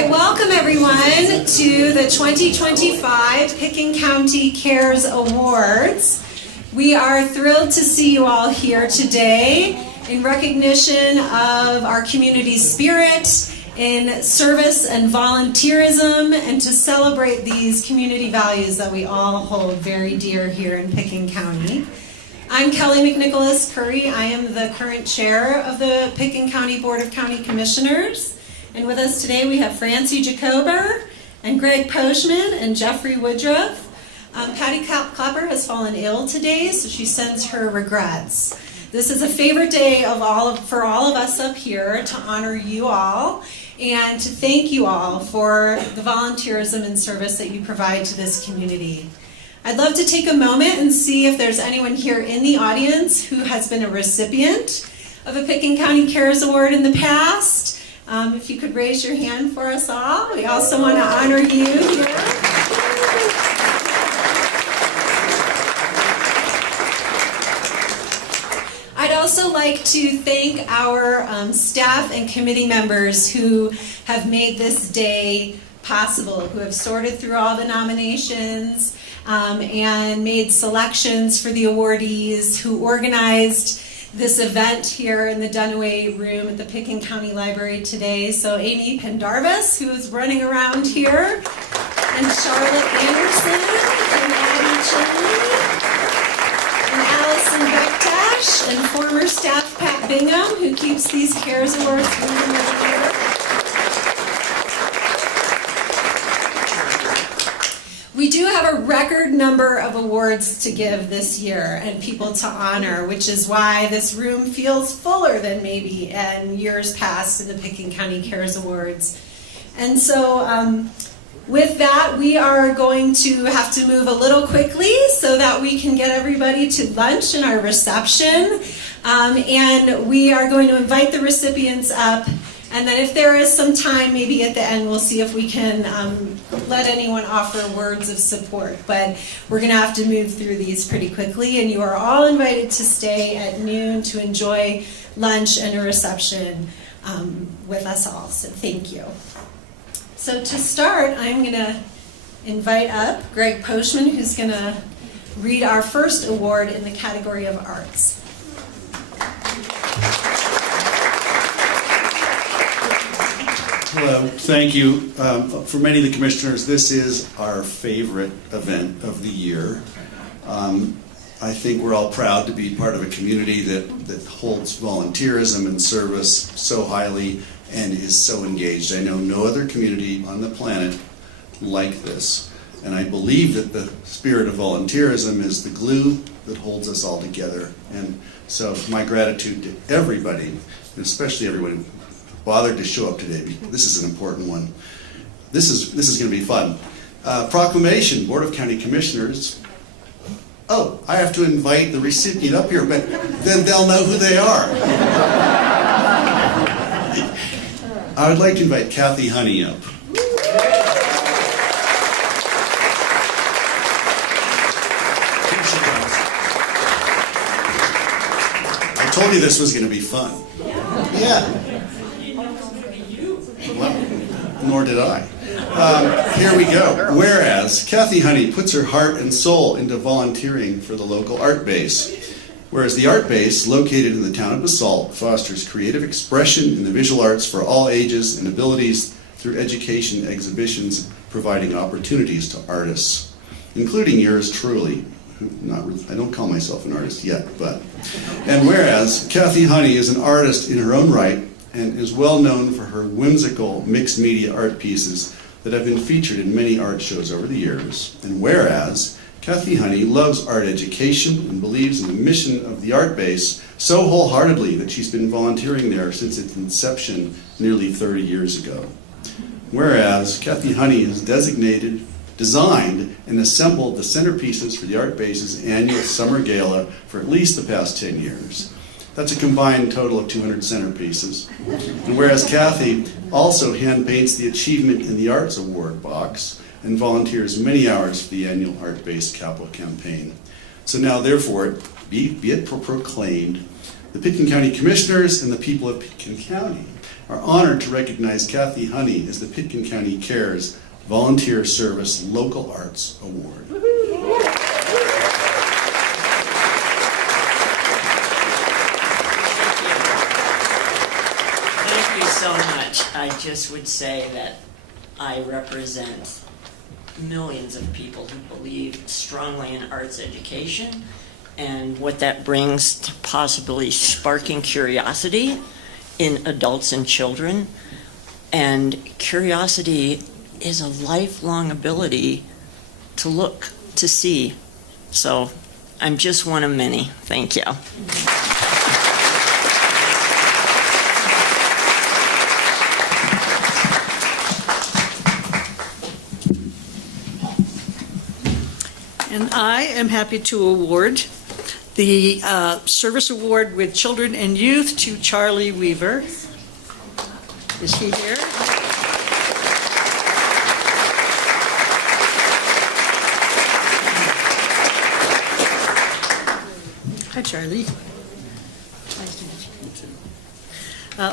right, welcome everyone to the 2025 Pitkin County Cares Awards. We are thrilled to see you all here today in recognition of our community's spirit in service and volunteerism, and to celebrate these community values that we all hold very dear here in Pitkin County. I'm Kelly McNicholas Curry. I am the current chair of the Pitkin County Board of County Commissioners. And with us today we have Francie Jacober and Greg Poshman and Jeffrey Woodruff. Patty Clapper has fallen ill today, so she sends her regrets. This is a favorite day for all of us up here to honor you all and to thank you all for the volunteerism and service that you provide to this community. I'd love to take a moment and see if there's anyone here in the audience who has been a recipient of a Pitkin County Cares Award in the past. If you could raise your hand for us all. We also want to honor you here. I'd also like to thank our staff and committee members who have made this day possible, who have sorted through all the nominations and made selections for the awardees, who organized this event here in the Dunaway room at the Pitkin County Library today. So Amy Pendarvis, who is running around here, and Charlotte Anderson, and Addie Chinley, and Allison Bektash, and former staff Pat Bingham, who keeps these Cares Awards moving every year. We do have a record number of awards to give this year and people to honor, which is why this room feels fuller than maybe in years past in the Pitkin County Cares Awards. And so with that, we are going to have to move a little quickly so that we can get everybody to lunch in our reception. And we are going to invite the recipients up. And then if there is some time, maybe at the end, we'll see if we can let anyone offer words of support. But we're going to have to move through these pretty quickly. And you are all invited to stay at noon to enjoy lunch and a reception with us all. So thank you. So to start, I'm going to invite up Greg Poshman, who's going to read our first award in the category of arts. Hello, thank you. For many of the commissioners, this is our favorite event of the year. I think we're all proud to be part of a community that holds volunteerism and service so highly and is so engaged. I know no other community on the planet like this. And I believe that the spirit of volunteerism is the glue that holds us all together. And so my gratitude to everybody, and especially everyone who bothered to show up today, because this is an important one. This is going to be fun. Proclamation, Board of County Commissioners. Oh, I have to invite the recipient up here, but then they'll know who they are. I would like to invite Kathy Honea up. I told you this was going to be fun. Yeah. Well, nor did I. Here we go. Whereas Kathy Honea puts her heart and soul into volunteering for the local art base. Whereas the art base, located in the town of Basalt, fosters creative expression in the visual arts for all ages and abilities through education exhibitions, providing opportunities to artists, including yours truly. I don't call myself an artist yet, but. And whereas Kathy Honea is an artist in her own right, and is well known for her whimsical mixed media art pieces that have been featured in many art shows over the years. And whereas Kathy Honea loves art education and believes in the mission of the art base so wholeheartedly that she's been volunteering there since its inception nearly 30 years ago. Whereas Kathy Honea has designed and assembled the centerpieces for the art base's annual summer gala for at least the past 10 years. That's a combined total of 200 centerpieces. And whereas Kathy also hand paints the Achievement in the Arts Award box and volunteers many hours for the annual art-based capital campaign. So now, therefore, be it proclaimed, the Pitkin County Commissioners and the people of Pitkin County are honored to recognize Kathy Honey as the Pitkin County Cares Volunteer Service Local Arts Award. Thank you so much. I just would say that I represent millions of people who believe strongly in arts education and what that brings to possibly sparking curiosity in adults and children. And curiosity is a lifelong ability to look, to see. So I'm just one of many. Thank you. And I am happy to award the Service Award with Children and Youth to Charlie Weaver. Is he here? Hi, Charlie.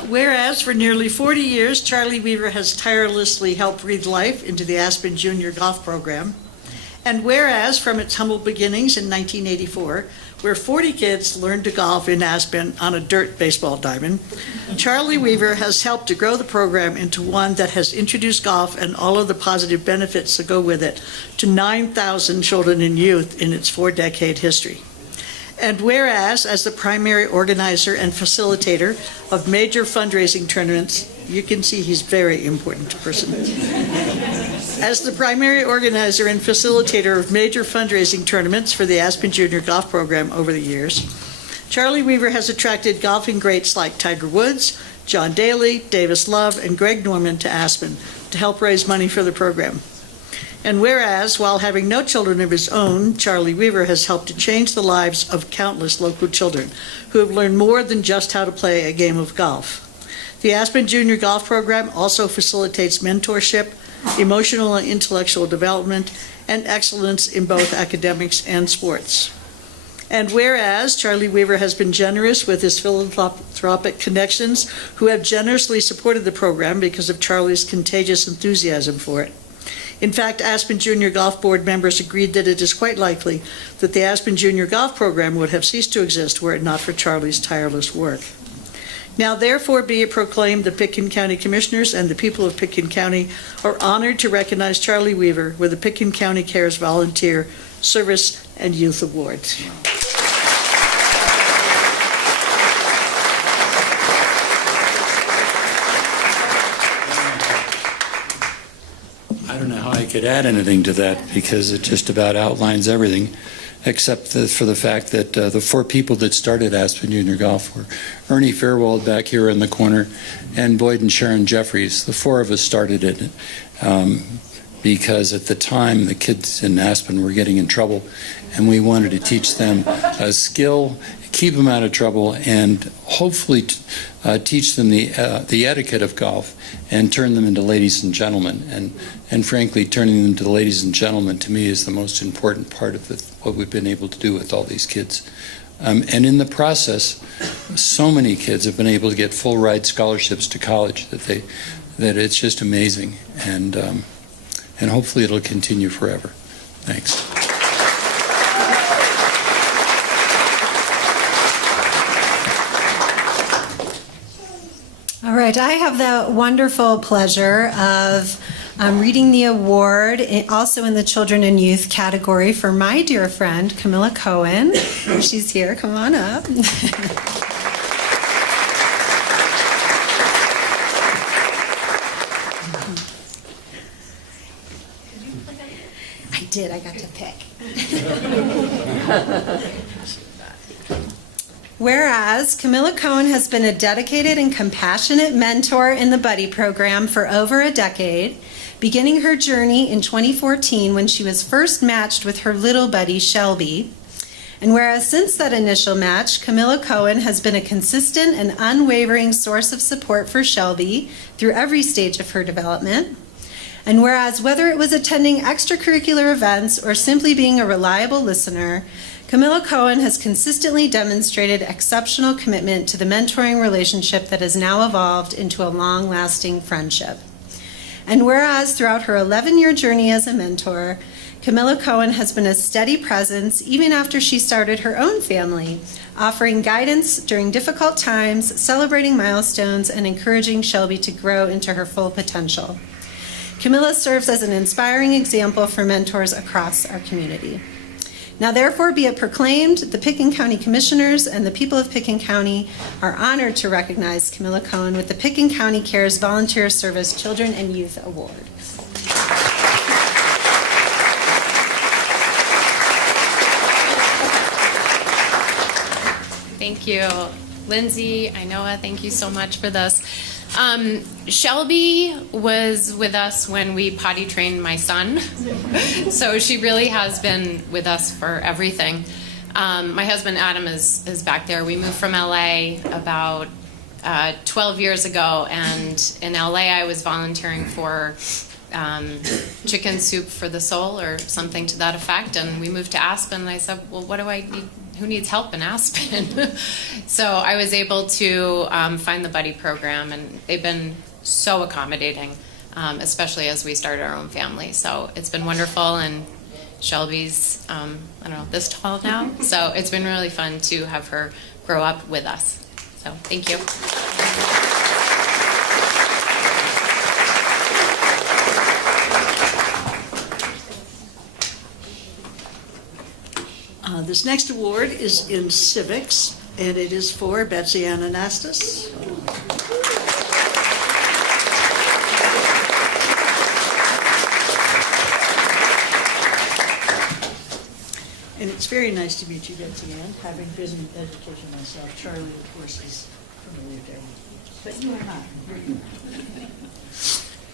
Whereas for nearly 40 years, Charlie Weaver has tirelessly helped breathe life into the Aspen Junior Golf Program. And whereas from its humble beginnings in 1984, where 40 kids learned to golf in Aspen on a dirt baseball diamond, Charlie Weaver has helped to grow the program into one that has introduced golf and all of the positive benefits that go with it to 9,000 children and youth in its 4-decade history. And whereas, as the primary organizer and facilitator of major fundraising tournaments, you can see he's very important person. As the primary organizer and facilitator of major fundraising tournaments for the Aspen Junior Golf Program over the years, Charlie Weaver has attracted golfing greats like Tiger Woods, John Daly, Davis Love, and Greg Norman to Aspen to help raise money for the program. And whereas, while having no children of his own, Charlie Weaver has helped to change the lives of countless local children who have learned more than just how to play a game of golf. The Aspen Junior Golf Program also facilitates mentorship, emotional and intellectual development, and excellence in both academics and sports. And whereas Charlie Weaver has been generous with his philanthropic connections who have generously supported the program because of Charlie's contagious enthusiasm for it. In fact, Aspen Junior Golf Board members agreed that it is quite likely that the Aspen Junior Golf Program would have ceased to exist were it not for Charlie's tireless work. Now, therefore, be it proclaimed, the Pitkin County Commissioners and the people of Pitkin County are honored to recognize Charlie Weaver with the Pitkin County Cares Volunteer Service and Youth Awards. I don't know how I could add anything to that because it just about outlines everything, except for the fact that the 4 people that started Aspen Junior Golf were Ernie Fairwald back here in the corner and Boyd and Sharon Jeffries. The 4 of us started it because at the time the kids in Aspen were getting in trouble and we wanted to teach them a skill, keep them out of trouble, and hopefully teach them the etiquette of golf and turn them into ladies and gentlemen. And frankly, turning them to ladies and gentlemen to me is the most important part of what we've been able to do with all these kids. And in the process, so many kids have been able to get full ride scholarships to college that it's just amazing. And hopefully it'll continue forever. Thanks. All right, I have the wonderful pleasure of reading the award, also in the Children and Youth category, for my dear friend, Camilla Cohen. She's here. Come on up. I did. I got to pick. Whereas Camilla Cohen has been a dedicated and compassionate mentor in the Buddy Program for over a decade, beginning her journey in 2014 when she was first matched with her little buddy Shelby. And whereas since that initial match, Camilla Cohen has been a consistent and unwavering source of support for Shelby through every stage of her development. And whereas whether it was attending extracurricular events or simply being a reliable listener, Camilla Cohen has consistently demonstrated exceptional commitment to the mentoring relationship that has now evolved into a long-lasting friendship. And whereas throughout her 11-year journey as a mentor, Camilla Cohen has been a steady presence even after she started her own family, offering guidance during difficult times, celebrating milestones, and encouraging Shelby to grow into her full potential. Camilla serves as an inspiring example for mentors across our community. Now therefore be it proclaimed, the Pitkin County Commissioners and the people of Pitkin County are honored to recognize Camilla Cohen with the Pitkin County Cares Volunteer Service Children and Youth Award. Thank you. Lindsay, Inoa, thank you so much for this. Shelby was with us when we potty trained my son, so she really has been with us for everything. My husband Adam is back there. We moved from LA about 12 years ago, and in LA I was volunteering for Chicken Soup for the Soul or something to that effect, and we moved to Aspen, and I said, well, what do I need? Who needs help in Aspen? So I was able to find the buddy program, and they've been so accommodating, especially as we started our own family. So it's been wonderful, and Shelby's, I don't know, this tall now. So it's been really fun to have her grow up with us. So thank you. This next award is in Civics, and it is for Betsy and Anastas. And it's very nice to meet you, Betsy Ann, having been in education myself. Charlie, of course, is familiar to me, but you are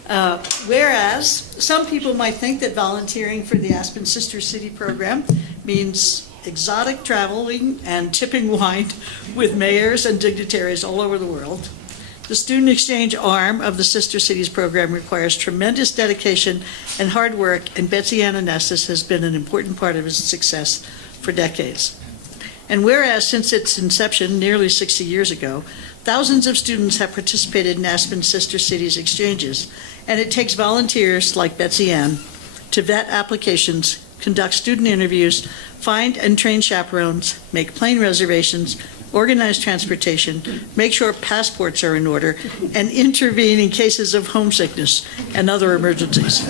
not. Whereas some people might think that volunteering for the Aspen Sister City program means exotic traveling and tipping wine with mayors and dignitaries all over the world, the student exchange arm of the Sister Cities program requires tremendous dedication and hard work, and Betsy Ann Anastas has been an important part of its success for decades. And whereas since its inception nearly 60 years ago, thousands of students have participated in Aspen Sister Cities exchanges, and it takes volunteers like Betsy Ann to vet applications, conduct student interviews, find and train chaperones, make plane reservations, organize transportation, make sure passports are in order, and intervene in cases of homesickness and other emergencies.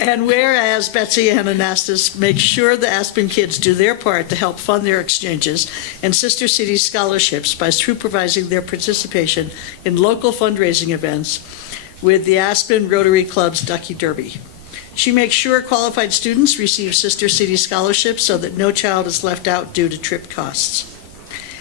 And whereas Betsy and Anastas make sure the Aspen kids do their part to help fund their exchanges and Sister Cities scholarships by supervising their participation in local fundraising events with the Aspen Rotary Club's Ducky Derby. She makes sure qualified students receive Sister Cities scholarships so that no child is left out due to trip costs.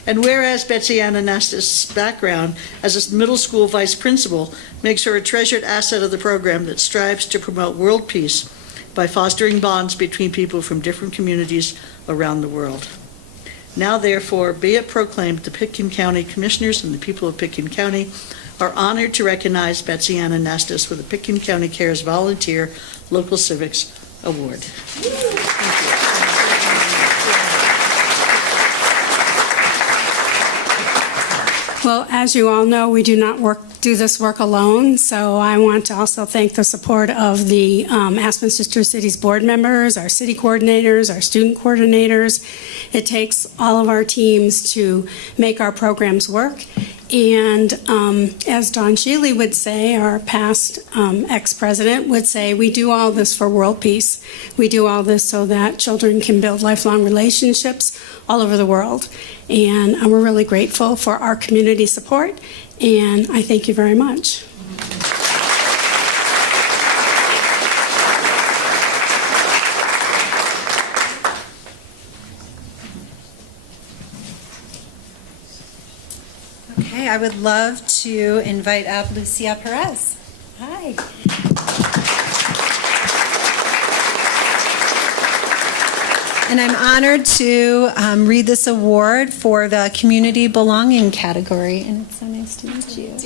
And whereas Betsy Ann Anastas' background as a middle school vice principal makes her a treasured asset of the program that strives to promote world peace by fostering bonds between people from different communities around the world. Now, therefore, be it proclaimed, the Pitkin County Commissioners and the people of Pitkin County are honored to recognize Betsy Ann Anastas with the Pitkin County Cares Volunteer Local Civics Award. Well, as you all know, we do not do this work alone, so I want to also thank the support of the Aspen Sister Cities board members, our city coordinators, our student coordinators. It takes all of our teams to make our programs work. And as Don Shealy would say, our past ex-president would say, we do all this for world peace. We do all this so that children can build lifelong relationships all over the world. And we're really grateful for our community support, and I thank you very much. Okay, I would love to invite up Lucia Perez. Hi. And I'm honored to read this award for the Community Belonging category. And it's so nice to meet you.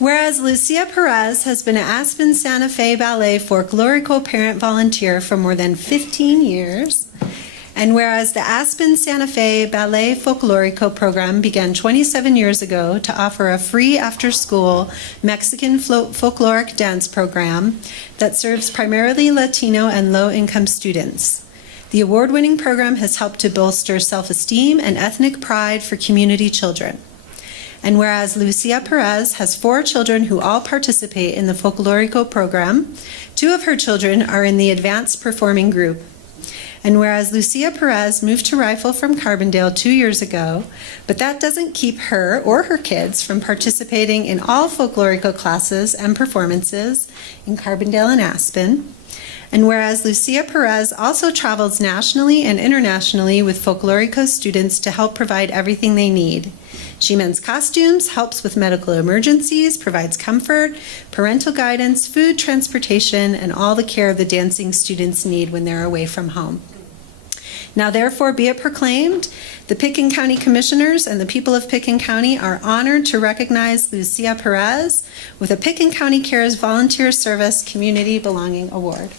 Whereas Lucia Perez has been an Aspen Santa Fe Ballet Folklorico parent volunteer for more than 15 years, and whereas the Aspen Santa Fe Ballet Folklorico program began 27 years ago to offer a free after-school Mexican folkloric dance program that serves primarily Latino and low-income students. The award-winning program has helped to bolster self-esteem and ethnic pride for community children. And whereas Lucia Perez has 4 children who all participate in the Folklorico program, 2 of her children are in the advanced performing group. And whereas Lucia Perez moved to Rifle from Carbondale 2 years ago, but that doesn't keep her or her kids from participating in all Folklorico classes and performances in Carbondale and Aspen. And whereas Lucia Perez also travels nationally and internationally with Folklorico students to help provide everything they need. She mends costumes, helps with medical emergencies, provides comfort, parental guidance, food, transportation, and all the care the dancing students need when they're away from home. Now therefore be it proclaimed, the Pitkin County Commissioners and the people of Pitkin County are honored to recognize Lucia Perez with a Pitkin County Cares Volunteer Service Community Belonging Award.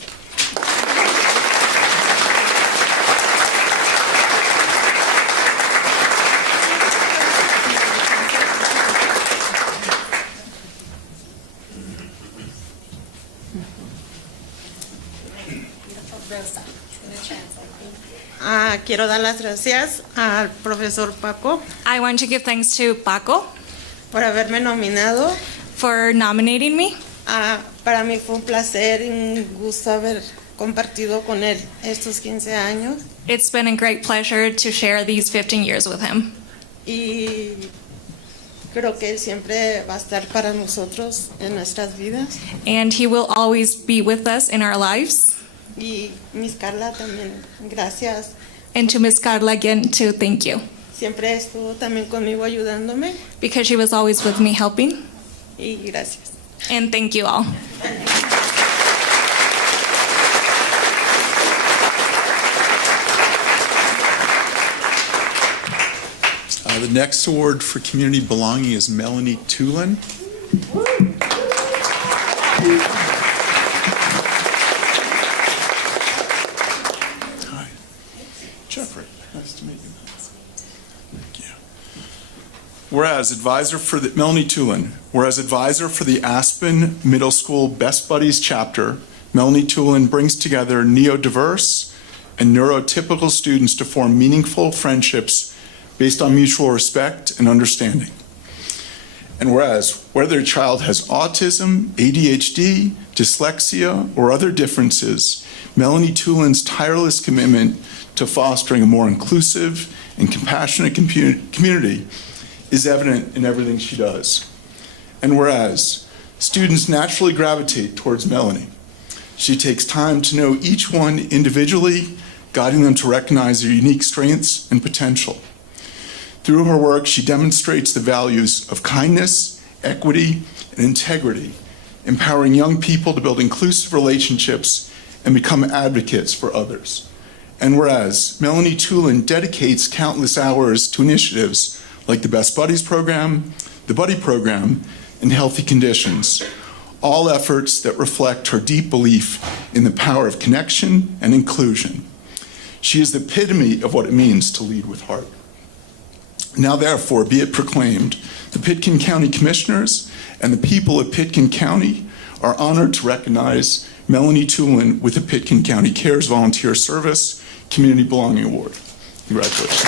Quiero dar las gracias al profesor Paco I want to give thanks to Paco por haberme nominado. for nominating me. Para mí fue un placer y un gusto haber compartido con él estos 15 años. It's been a great pleasure to share these 15 years with him. Y creo que él siempre va a estar para nosotros en nuestras vidas. And he will always be with us in our lives. Y Miss Carla también, gracias. And to Miss Carla again, to thank you. Siempre estuvo también conmigo ayudándome. Because she was always with me helping. Y gracias. And thank you all. The next award for community belonging is Melanie Tulin. Hi. Jeffrey, nice to meet you. Thank you. Whereas advisor for the Melanie Tulin, whereas advisor for the Aspen Middle School Best Buddies chapter, Melanie Tulin brings together neurodiverse and neurotypical students to form meaningful friendships based on mutual respect and understanding. And whereas whether a child has autism, ADHD, dyslexia, or other differences, Melanie Tulin's tireless commitment to fostering a more inclusive and compassionate community is evident in everything she does. And whereas students naturally gravitate towards Melanie, she takes time to know each one individually, guiding them to recognize their unique strengths and potential. Through her work, she demonstrates the values of kindness, equity, and integrity, empowering young people to build inclusive relationships and become advocates for others. And whereas Melanie Tulin dedicates countless hours to initiatives like the Best Buddies program, the Buddy program, and Healthy Conditions, all efforts that reflect her deep belief in the power of connection and inclusion. She is the epitome of what it means to lead with heart. Now therefore be it proclaimed, the Pitkin County Commissioners and the people of Pitkin County are honored to recognize Melanie Tulin with the Pitkin County Cares Volunteer Service Community Belonging Award. Congratulations.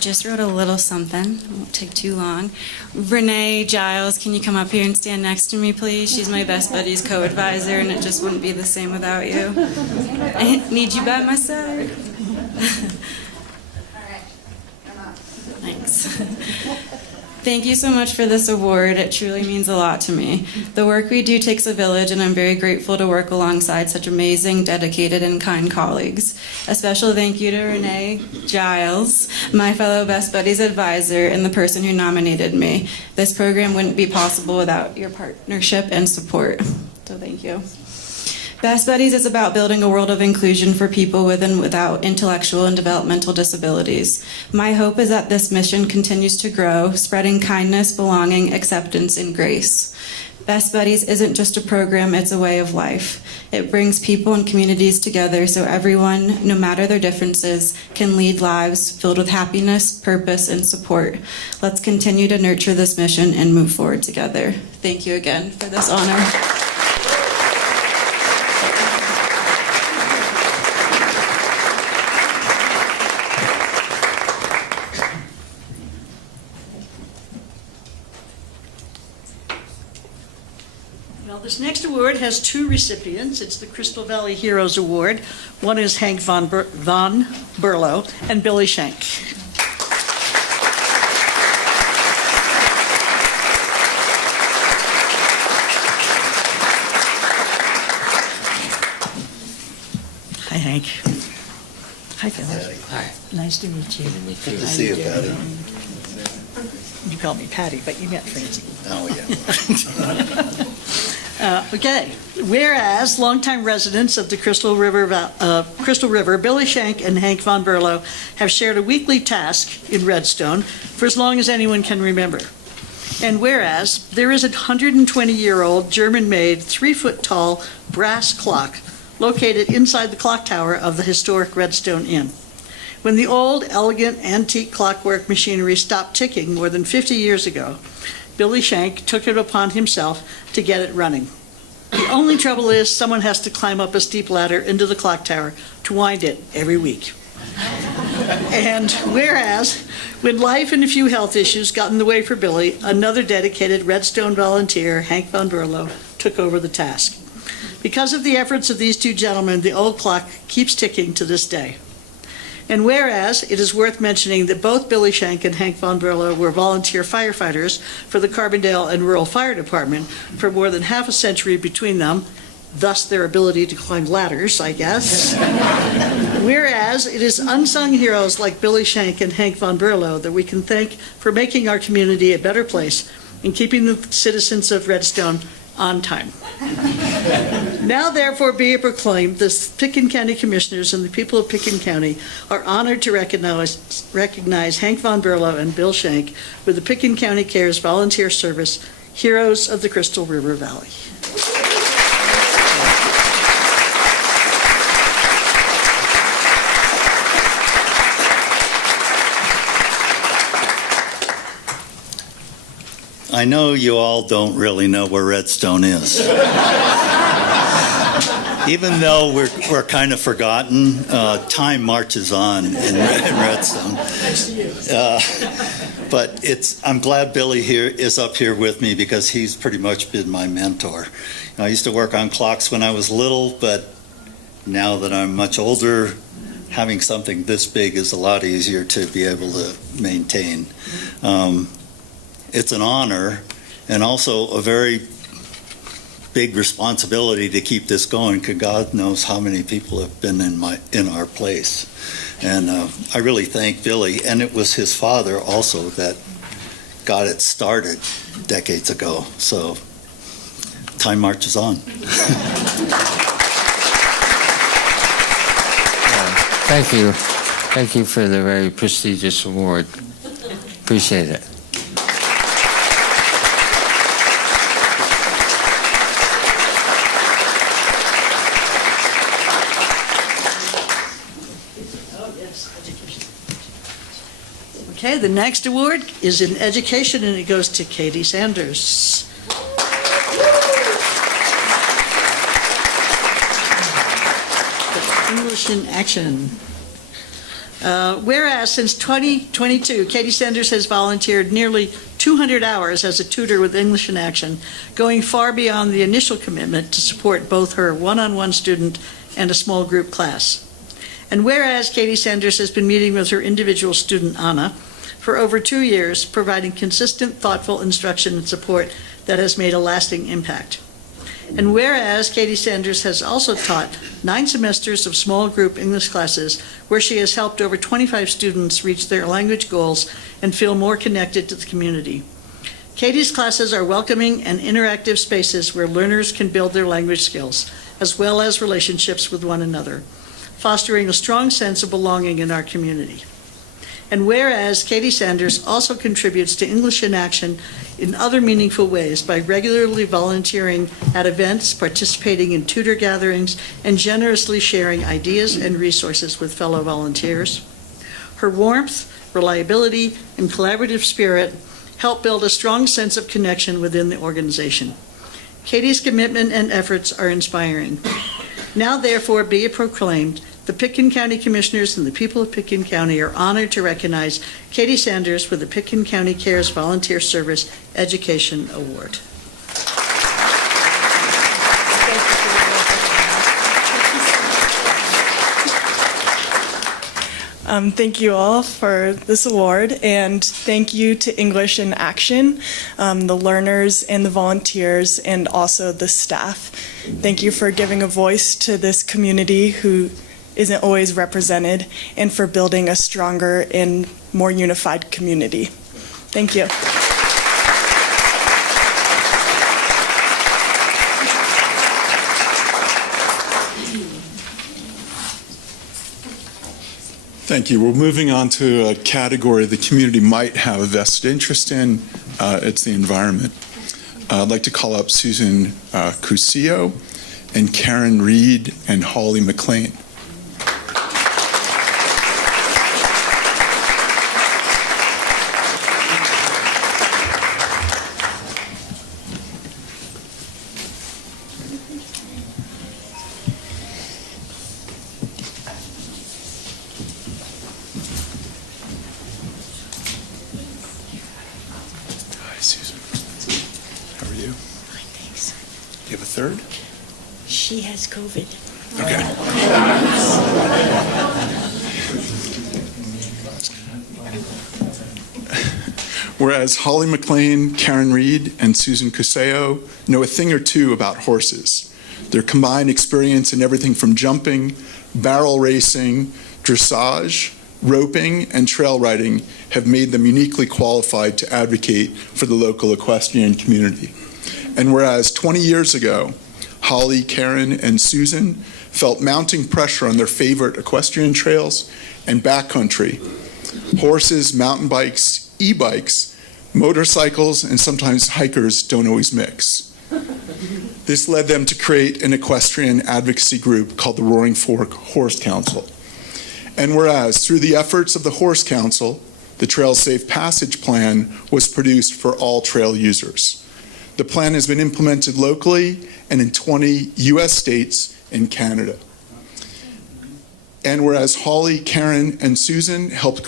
Just wrote a little something. It won't take too long. Renee Giles, can you come up here and stand next to me, please? She's my Best Buddies co-advisor, and it just wouldn't be the same without you. I need you by my side. Thanks. Thank you so much for this award. It truly means a lot to me. The work we do takes a village, and I'm very grateful to work alongside such amazing, dedicated, and kind colleagues. A special thank you to Renee Giles, my fellow Best Buddies advisor and the person who nominated me. This program wouldn't be possible without your partnership and support. So thank you. Best Buddies is about building a world of inclusion for people with and without intellectual and developmental disabilities. My hope is that this mission continues to grow, spreading kindness, belonging, acceptance, and grace. Best Buddies isn't just a program, it's a way of life. It brings people and communities together so everyone, no matter their differences, can lead lives filled with happiness, purpose, and support. Let's continue to nurture this mission and move forward together. Thank you again for this honor. This next award has two recipients. It's the Crystal Valley Heroes Award. One is Hank von Burllo and Billy Shank. Hi, Hank. Hi, Phyllis. Hi. Nice to meet you. Good to see you, Patty. You call me Patty, but you meant Francie. Oh, yeah. Okay. Whereas longtime residents of the Crystal River, Billy Shank and Hank von Burllo have shared a weekly task in Redstone for as long as anyone can remember. And whereas there is a 120-year-old German-made, 3-foot-tall brass clock located inside the clock tower of the historic Redstone Inn. When the old, elegant, antique clockwork machinery stopped ticking more than 50 years ago, Billy Shank took it upon himself to get it running. The only trouble is someone has to climb up a steep ladder into the clock tower to wind it every week. And whereas, when life and a few health issues got in the way for Billy, another dedicated Redstone volunteer, Hank von Burllo, took over the task. Because of the efforts of these two gentlemen, the old clock keeps ticking to this day. And whereas it is worth mentioning that both Billy Shank and Hank von Burllo were volunteer firefighters for the Carbondale and Rural Fire Department for more than half a century between them, thus their ability to climb ladders, I guess. Whereas it is unsung heroes like Billy Shank and Hank von Burllo that we can thank for making our community a better place and keeping the citizens of Redstone on time. Now, therefore, be it proclaimed, the Pitkin County Commissioners and the people of Pitkin County are honored to recognize Hank von Burllo and Bill Shank with the Pitkin County Cares Volunteer Service Heroes of the Crystal River Valley. I know you all don't really know where Redstone is. Even though we're kind of forgotten, time marches on in Redstone. But I'm glad Billy here is up here with me because he's pretty much been my mentor. I used to work on clocks when I was little, but now that I'm much older, having something this big is a lot easier to be able to maintain. It's an honor and also a very big responsibility to keep this going because God knows how many people have been in our place. And I really thank Billy, and it was his father also that got it started decades ago. So time marches on. Thank you. Thank you for the very prestigious award. Appreciate it. Okay, the next award is in education, and it goes to Katie Sanders. English in Action. Whereas since 2022, Katie Sanders has volunteered nearly 200 hours as a tutor with English in Action, going far beyond the initial commitment to support both her one-on-one student and a small group class. And whereas Katie Sanders has been meeting with her individual student, Anna, for over 2 years, providing consistent, thoughtful instruction and support that has made a lasting impact. And whereas Katie Sanders has also taught 9 semesters of small group English classes where she has helped over 25 students reach their language goals and feel more connected to the community. Katie's classes are welcoming and interactive spaces where learners can build their language skills, as well as relationships with one another, fostering a strong sense of belonging in our community. And whereas Katie Sanders also contributes to English in Action in other meaningful ways by regularly volunteering at events, participating in tutor gatherings, and generously sharing ideas and resources with fellow volunteers. Her warmth, reliability, and collaborative spirit help build a strong sense of connection within the organization. Katie's commitment and efforts are inspiring. Now, therefore, be it proclaimed, the Pitkin County Commissioners and the people of Pitkin County are honored to recognize Katie Sanders with the Pitkin County Cares Volunteer Service Education Award. Thank you all for this award, and thank you to English in Action, the learners and the volunteers, and also the staff. Thank you for giving a voice to this community who isn't always represented, and for building a stronger and more unified community. Thank you. Thank you. We're moving on to a category the community might have a vested interest in. It's the environment. I'd like to call up Susan Cusio and Karin Reid and Holly McLain. Third? She has COVID. Okay. Whereas Holly McLain, Karin Reid, and Susan Cusio know a thing or two about horses. Their combined experience in everything from jumping, barrel racing, dressage, roping, and trail riding have made them uniquely qualified to advocate for the local equestrian community. And whereas 20 years ago, Holly, Karin, and Susan felt mounting pressure on their favorite equestrian trails and backcountry, horses, mountain bikes, e-bikes, motorcycles, and sometimes hikers don't always mix. This led them to create an equestrian advocacy group called the Roaring Fork Horse Council. And whereas through the efforts of the Horse Council, the Trail Safe Passage Plan was produced for all trail users. The plan has been implemented locally and in 20 U.S. states and Canada. And whereas Holly, Karin, and Susan helped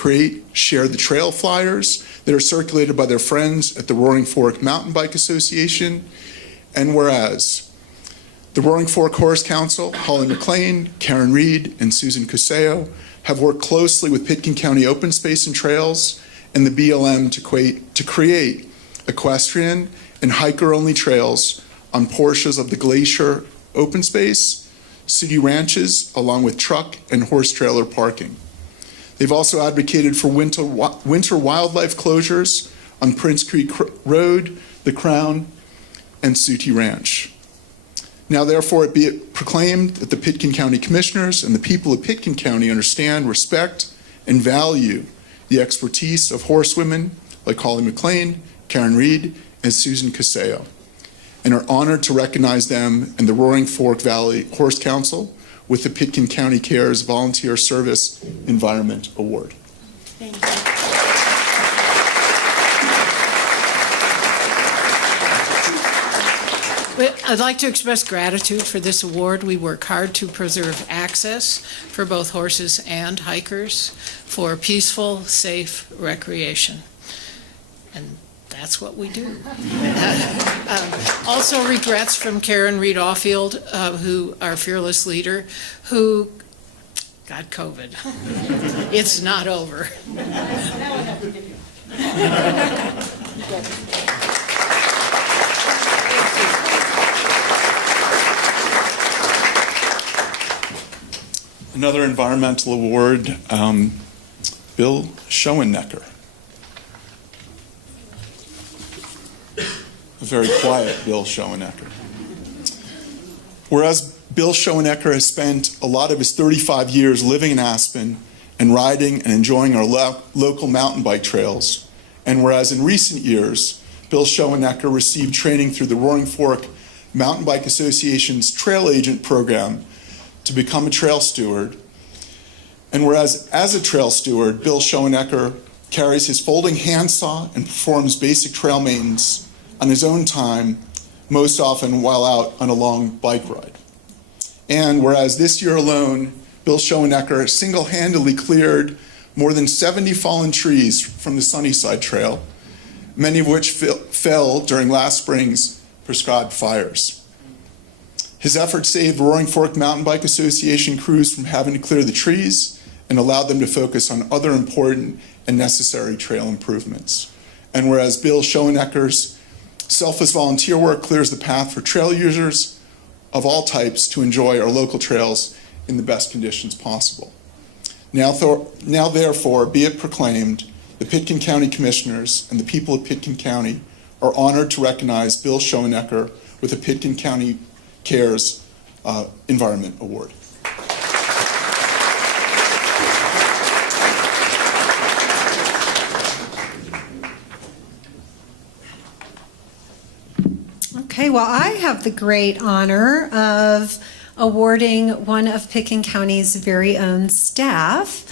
share the trail flyers that are circulated by their friends at the Roaring Fork Mountain Bike Association, and whereas the Roaring Fork Horse Council, Holly McLain, Karin Reid, and Susan Cusio have worked closely with Pitkin County Open Space and Trails and the BLM to create equestrian and hiker-only trails on portions of the Glacier open space, city ranches, along with truck and horse trailer parking. They've also advocated for winter wildlife closures on Prince Creek Road, the Crown, and Sooty Ranch. Now, therefore, it be it proclaimed that the Pitkin County Commissioners and the people of Pitkin County understand, respect, and value the expertise of horsewomen like Holly McLain, Karin Reid, and Susan Cusio, and are honored to recognize them and the Roaring Fork Valley Horse Council with the Pitkin County Cares Volunteer Service Environment Award. Thank you. I'd like to express gratitude for this award. We work hard to preserve access for both horses and hikers for peaceful, safe recreation. And that's what we do. Also regrets from Karin Reid Offield, who our fearless leader, who got COVID. It's not over. Another environmental award, Bill Schoenecker. A very quiet Bill Schoenecker. Whereas Bill Schoenecker has spent a lot of his 35 years living in Aspen and riding and enjoying our local mountain bike trails. And whereas in recent years, Bill Schoenecker received training through the Roaring Fork Mountain Bike Association's Trail Agent program to become a trail steward. And whereas as a trail steward, Bill Schoenecker carries his folding handsaw and performs basic trail maintenance on his own time, most often while out on a long bike ride. And whereas this year alone, Bill Schoenecker single-handedly cleared more than 70 fallen trees from the Sunnyside Trail, many of which fell during last spring's prescribed fires. His efforts saved Roaring Fork Mountain Bike Association crews from having to clear the trees and allowed them to focus on other important and necessary trail improvements. And whereas Bill Schoenecker's selfless volunteer work clears the path for trail users of all types to enjoy our local trails in the best conditions possible. Now therefore, be it proclaimed, the Pitkin County Commissioners and the people of Pitkin County are honored to recognize Bill Schoenecker with a Pitkin County Cares Environment Award. Okay, well, I have the great honor of awarding one of Pitkin County's very own staff,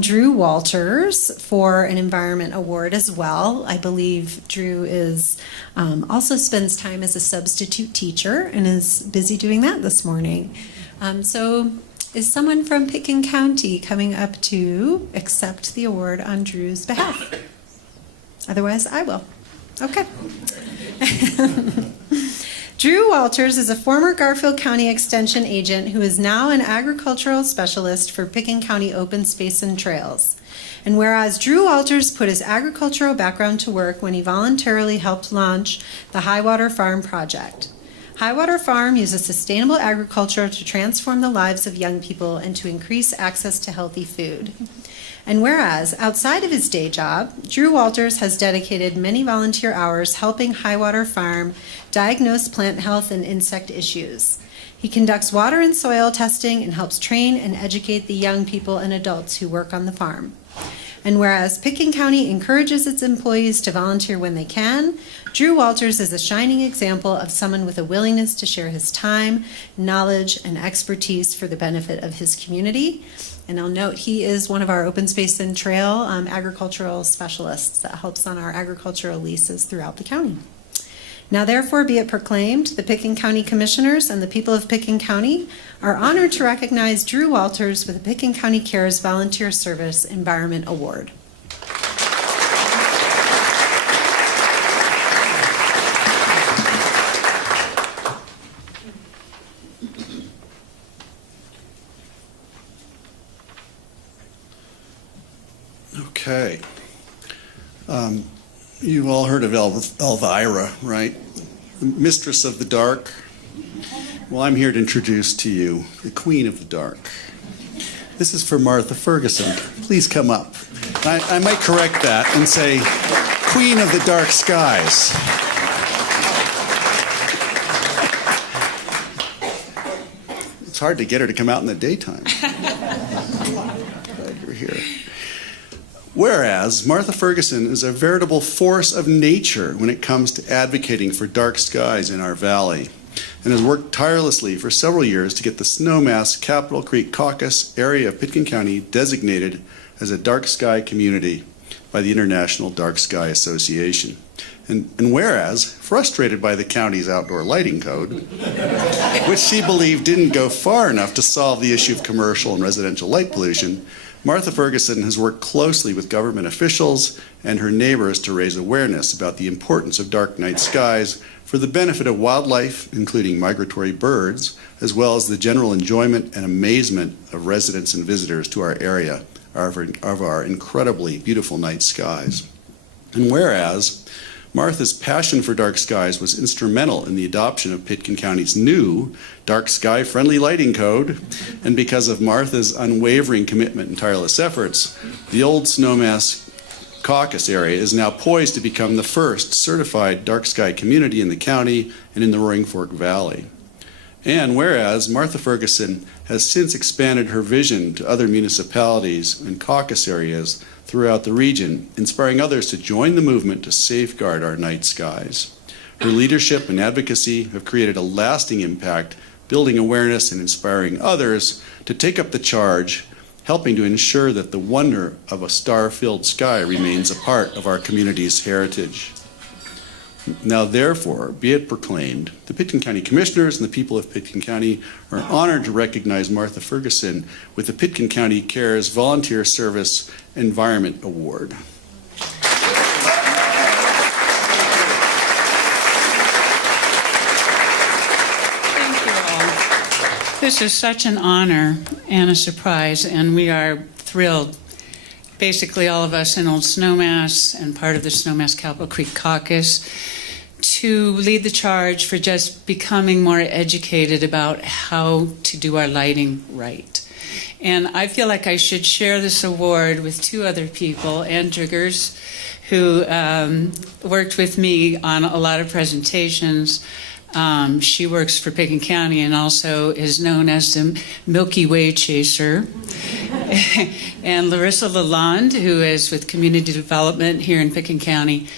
Drew Walters, for an Environment Award as well. I believe Drew is also spends time as a substitute teacher and is busy doing that this morning. So is someone from Pitkin County coming up to accept the award on Drew's behalf? Otherwise, I will. Okay. Drew Walters is a former Garfield County Extension agent who is now an agricultural specialist for Pitkin County Open Space and Trails. And whereas Drew Walters put his agricultural background to work when he voluntarily helped launch the Highwater Farm project. Highwater Farm uses sustainable agriculture to transform the lives of young people and to increase access to healthy food. And whereas, outside of his day job, Drew Walters has dedicated many volunteer hours helping Highwater Farm diagnose plant health and insect issues. He conducts water and soil testing and helps train and educate the young people and adults who work on the farm. And whereas Pitkin County encourages its employees to volunteer when they can, Drew Walters is a shining example of someone with a willingness to share his time, knowledge, and expertise for the benefit of his community. And I'll note he is one of our open space and trail agricultural specialists that helps on our agricultural leases throughout the county. Now therefore be it proclaimed, the Pitkin County Commissioners and the people of Pitkin County are honored to recognize Drew Walters with the Pitkin County Cares Volunteer Service Environment Award. Okay. You've all heard of Elvira, right? The Mistress of the Dark. Well, I'm here to introduce to you the Queen of the Dark. This is for Martha Ferguson. Please come up. I might correct that and say Queen of the Dark Skies. It's hard to get her to come out in the daytime. Glad you're here. Whereas Martha Ferguson is a veritable force of nature when it comes to advocating for dark skies in our valley, and has worked tirelessly for several years to get the Snowmass Capitol Creek Caucus area of Pitkin County designated as a dark sky community by the International Dark Sky Association. And whereas, frustrated by the county's outdoor lighting code, which she believed didn't go far enough to solve the issue of commercial and residential light pollution, Martha Ferguson has worked closely with government officials and her neighbors to raise awareness about the importance of dark night skies for the benefit of wildlife, including migratory birds, as well as the general enjoyment and amazement of residents and visitors to our area of our incredibly beautiful night skies. And whereas Martha's passion for dark skies was instrumental in the adoption of Pitkin County's new dark sky-friendly lighting code, and because of Martha's unwavering commitment and tireless efforts, the old Snowmass Caucus area is now poised to become the first certified dark sky community in the county and in the Roaring Fork Valley. And whereas Martha Ferguson has since expanded her vision to other municipalities and caucus areas throughout the region, inspiring others to join the movement to safeguard our night skies. Her leadership and advocacy have created a lasting impact, building awareness and inspiring others to take up the charge, helping to ensure that the wonder of a star-filled sky remains a part of our community's heritage. Now, therefore, be it proclaimed, the Pitkin County Commissioners and the people of Pitkin County are honored to recognize Martha Ferguson with the Pitkin County Cares Volunteer Service Environment Award. This is such an honor and a surprise, and we are thrilled. Basically, all of us in Old Snowmass and part of the Snowmass Capitol Creek Caucus to lead the charge for just becoming more educated about how to do our lighting right. And I feel like I should share this award with two other people, Ann Jiggers, who worked with me on a lot of presentations. She works for Pitkin County and also is known as the Milky Way Chaser. And Larissa Lalonde, who is with Community Development here in Pitkin County,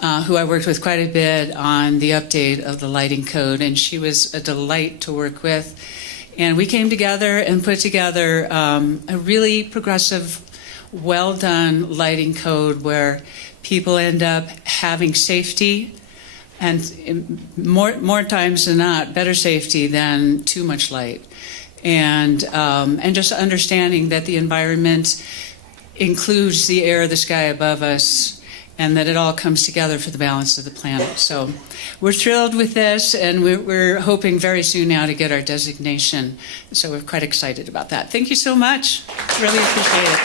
who I worked with quite a bit on the update of the lighting code, and she was a delight to work with. And we came together and put together a really progressive, well-done lighting code where people end up having safety, and more times than not, better safety than too much light. And just understanding that the environment includes the air, the sky above us, and that it all comes together for the balance of the planet. So we're thrilled with this, and we're hoping very soon now to get our designation. So we're quite excited about that. Thank you so much. Really appreciate it.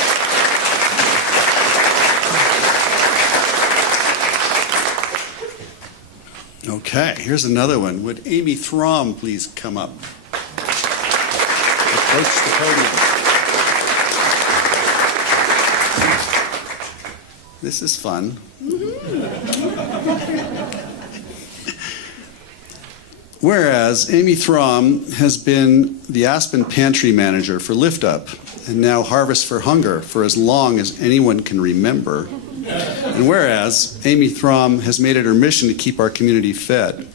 Okay, here's another one. Would Amy Throm please come up? Approach the podium. This is fun. Whereas Amy Throm has been the Aspen Pantry Manager for Lift Up and now Harvest for Hunger for as long as anyone can remember. And whereas Amy Throm has made it her mission to keep our community fed,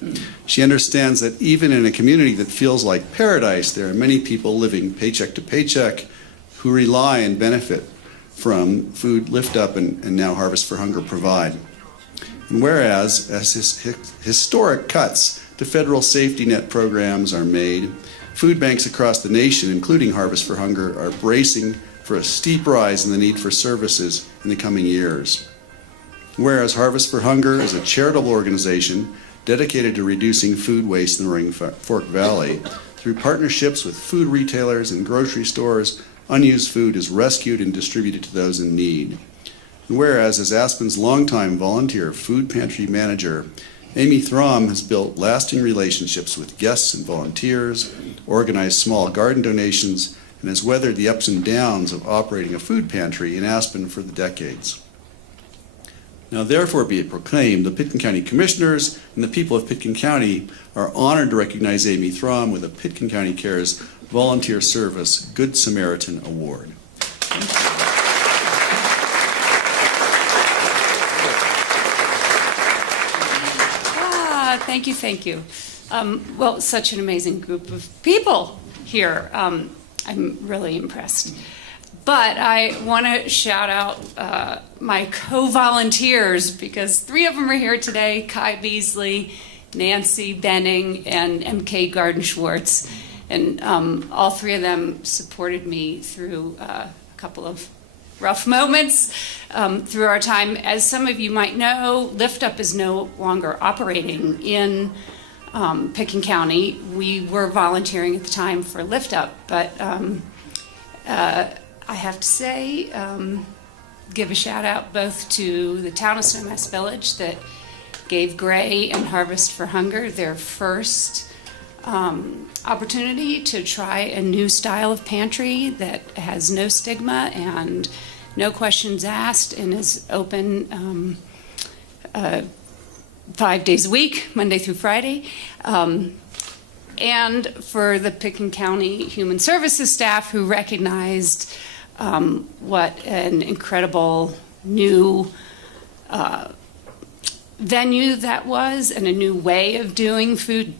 she understands that even in a community that feels like paradise, there are many people living paycheck to paycheck who rely and benefit from food Lift Up and now Harvest for Hunger provide. And whereas as historic cuts to federal safety net programs are made, food banks across the nation, including Harvest for Hunger, are bracing for a steep rise in the need for services in the coming years. Whereas Harvest for Hunger is a charitable organization dedicated to reducing food waste in the Roaring Fork Valley, through partnerships with food retailers and grocery stores, unused food is rescued and distributed to those in need. And whereas as Aspen's longtime volunteer food pantry manager, Amy Throm has built lasting relationships with guests and volunteers, organized small garden donations, and has weathered the ups and downs of operating a food pantry in Aspen for the decades. Now, therefore, be it proclaimed, the Pitkin County Commissioners and the people of Pitkin County are honored to recognize Amy Throm with a Pitkin County Cares Volunteer Service Good Samaritan Award. Thank you, thank you. Well, such an amazing group of people here. I'm really impressed. But I want to shout out my co-volunteers, because 3 of them are here today: Kai Beasley, Nancy Benning, and MK Garden-Schwartz. And all 3 of them supported me through a couple of rough moments through our time. As some of you might know, Lift Up is no longer operating in Pitkin County. We were volunteering at the time for Lift Up, but I have to say, give a shout out both to the town of Snowmass Village that gave Gray and Harvest for Hunger their first opportunity to try a new style of pantry that has no stigma and no questions asked and is open 5 days a week, Monday through Friday. and for the Pitkin County Human Services staff who recognized what an incredible new venue that was, and a new way of doing food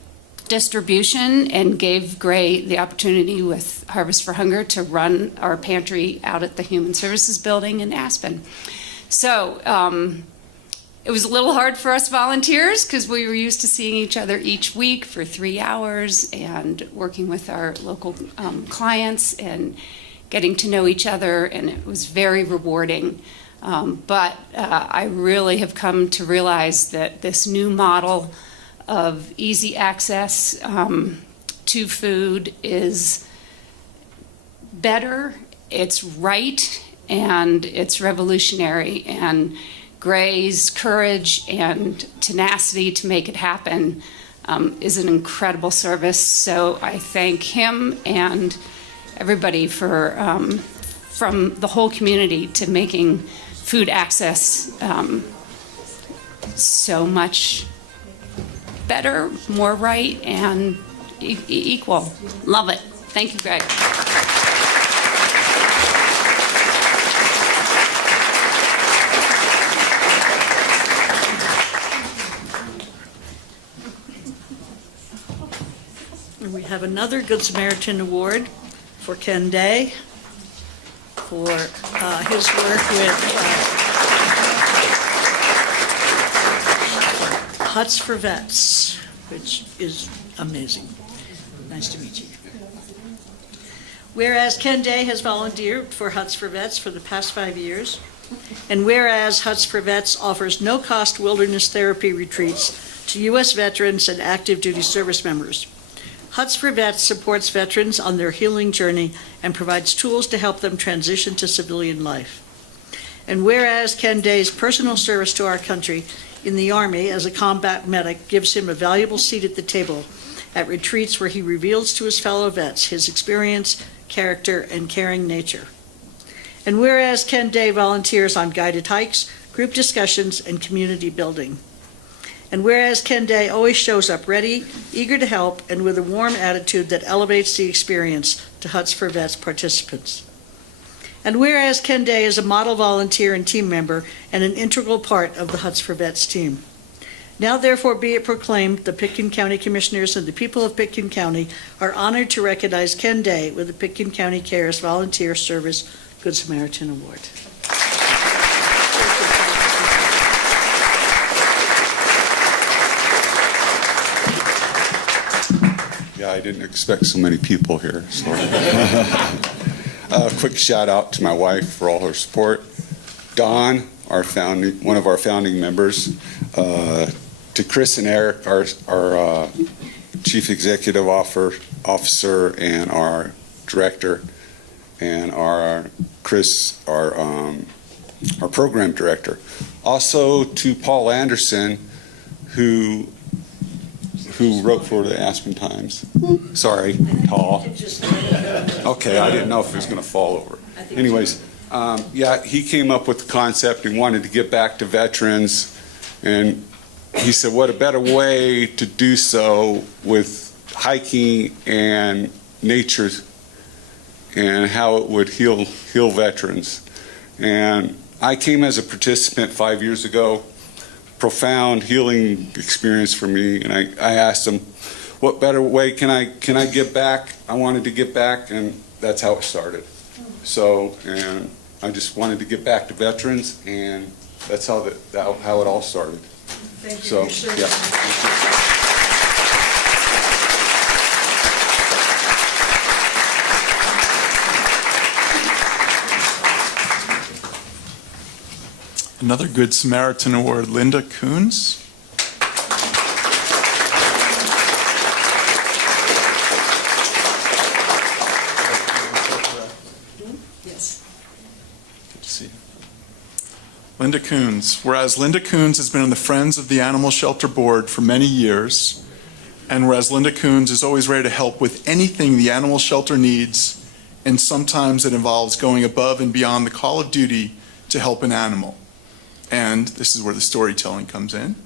distribution, and gave Gray the opportunity with Harvest for Hunger to run our pantry out at the Human Services building in Aspen. So it was a little hard for us volunteers because we were used to seeing each other each week for 3 hours and working with our local clients and getting to know each other, and it was very rewarding. But I really have come to realize that this new model of easy access to food is better, it's right, and it's revolutionary. And Gray's courage and tenacity to make it happen is an incredible service. So I thank him and everybody for from the whole community to making food access so much better, more right, and equal. Love it. Thank you, Greg. And we have another Good Samaritan Award for Ken Day for his work with Huts for Vets, which is amazing. Nice to meet you. Whereas Ken Day has volunteered for Huts for Vets for the past 5 years, and whereas Huts for Vets offers no-cost wilderness therapy retreats to U.S. veterans and active duty service members, Huts for Vets supports veterans on their healing journey and provides tools to help them transition to civilian life. And whereas Ken Day's personal service to our country in the Army as a combat medic gives him a valuable seat at the table at retreats where he reveals to his fellow vets his experience, character, and caring nature. And whereas Ken Day volunteers on guided hikes, group discussions, and community building. And whereas Ken Day always shows up ready, eager to help, and with a warm attitude that elevates the experience to Huts for Vets participants. And whereas Ken Day is a model volunteer and team member and an integral part of the Huts for Vets team. Now therefore be it proclaimed, the Pitkin County Commissioners and the people of Pitkin County are honored to recognize Ken Day with the Pitkin County Cares Volunteer Service Good Samaritan Award. Yeah, I didn't expect so many people here. So. A quick shout out to my wife for all her support. Don, one of our founding members. To Chris and Eric, our Chief Executive Officer and our Director, and our Chris, our Program Director. Also to Paul Anderson, who wrote for the Aspen Times. Sorry, Paul. Okay, I didn't know if it was going to fall over. Anyways, yeah, he came up with the concept and wanted to get back to veterans, and he said, what a better way to do so with hiking and nature and how it would heal veterans. And I came as a participant 5 years ago. Profound healing experience for me, and I asked him, what better way can I get back? I wanted to get back, and that's how it started. So, and I just wanted to get back to veterans, and that's how it all started. Thank you. So, yeah. Another Good Samaritan Award, Linda Coons. Yes. Good to see you. Linda Coons. Whereas Linda Coons has been on the Friends of the Animal Shelter Board for many years, and whereas Linda Coons is always ready to help with anything the animal shelter needs, and sometimes it involves going above and beyond the call of duty to help an animal. And this is where the storytelling comes in.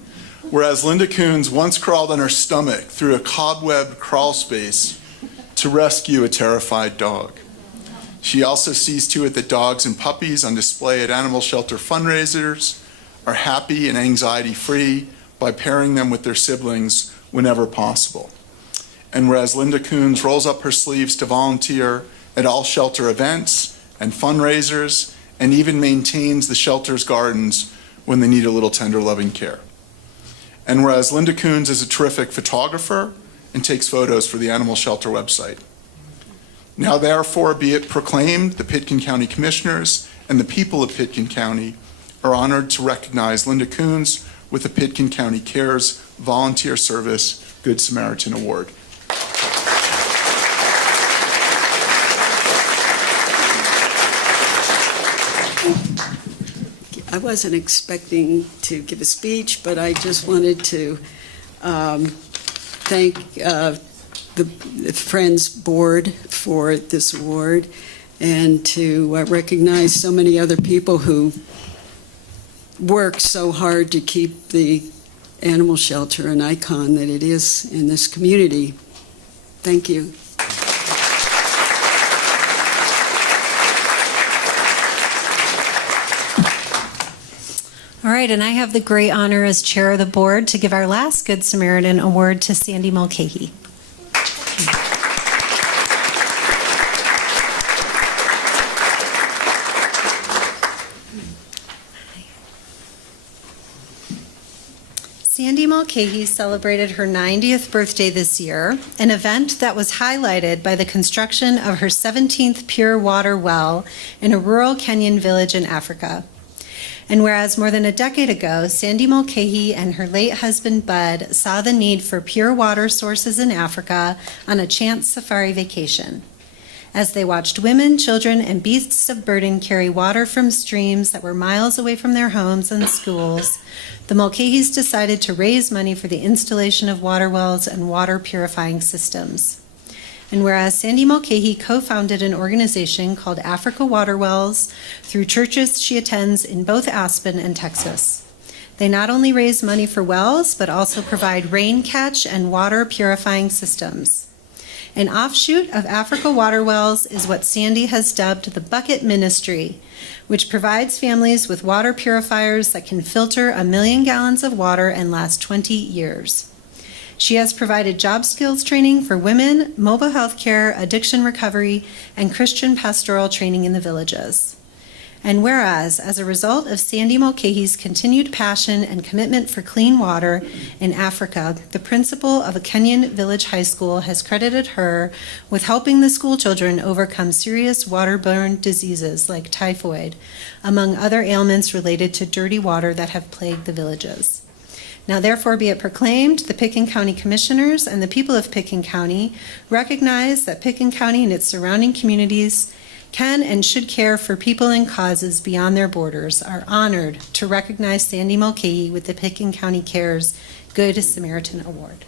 Whereas Linda Coons once crawled on her stomach through a cobwebbed crawl space to rescue a terrified dog. She also sees to it that dogs and puppies on display at animal shelter fundraisers are happy and anxiety-free by pairing them with their siblings whenever possible. And whereas Linda Coons rolls up her sleeves to volunteer at all shelter events and fundraisers, and even maintains the shelter's gardens when they need a little tender loving care. And whereas Linda Coons is a terrific photographer and takes photos for the animal shelter website. Now therefore be it proclaimed, the Pitkin County Commissioners and the people of Pitkin County are honored to recognize Linda Coons with the Pitkin County Cares Volunteer Service Good Samaritan Award. I wasn't expecting to give a speech, but I just wanted to thank the Friends Board for this award, and to recognize so many other people who work so hard to keep the animal shelter an icon that it is in this community. Thank you. All right, and I have the great honor as chair of the board to give our last Good Samaritan Award to Sandy Malkei. Sandy Malkei celebrated her 90th birthday this year, an event that was highlighted by the construction of her 17th pure water well in a rural Kenyan village in Africa. And whereas more than a decade ago, Sandy Malkei and her late husband Bud saw the need for pure water sources in Africa on a chance safari vacation. As they watched women, children, and beasts of burden carry water from streams that were miles away from their homes and schools, the Mulcahys decided to raise money for the installation of water wells and water purifying systems. And whereas Sandy Malkei co-founded an organization called Africa Water Wells through churches she attends in both Aspen and Texas. They not only raise money for wells, but also provide rain catch and water purifying systems. An offshoot of Africa Water Wells is what Sandy has dubbed the Bucket Ministry, which provides families with water purifiers that can filter 1 million gallons of water and last 20 years. She has provided job skills training for women, mobile health care, addiction recovery, and Christian pastoral training in the villages. And whereas, as a result of Sandy Malkei's continued passion and commitment for clean water in Africa, the principal of a Kenyan village high school has credited her with helping the school children overcome serious waterborne diseases like typhoid, among other ailments related to dirty water that have plagued the villages. Now therefore be it proclaimed, the Pitkin County Commissioners and the people of Pitkin County recognize that Pitkin County and its surrounding communities can and should care for people and causes beyond their borders, are honored to recognize Sandy Malkei with the Pitkin County Cares Good Samaritan Award.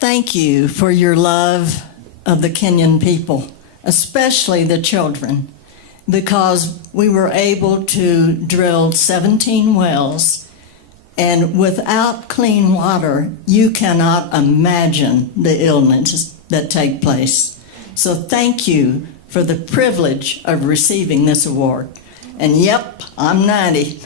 Thank you for your love of the Kenyan people, especially the children, because we were able to drill 17 wells, and without clean water, you cannot imagine the illnesses that take place. So thank you for the privilege of receiving this award. And yep, I'm 90.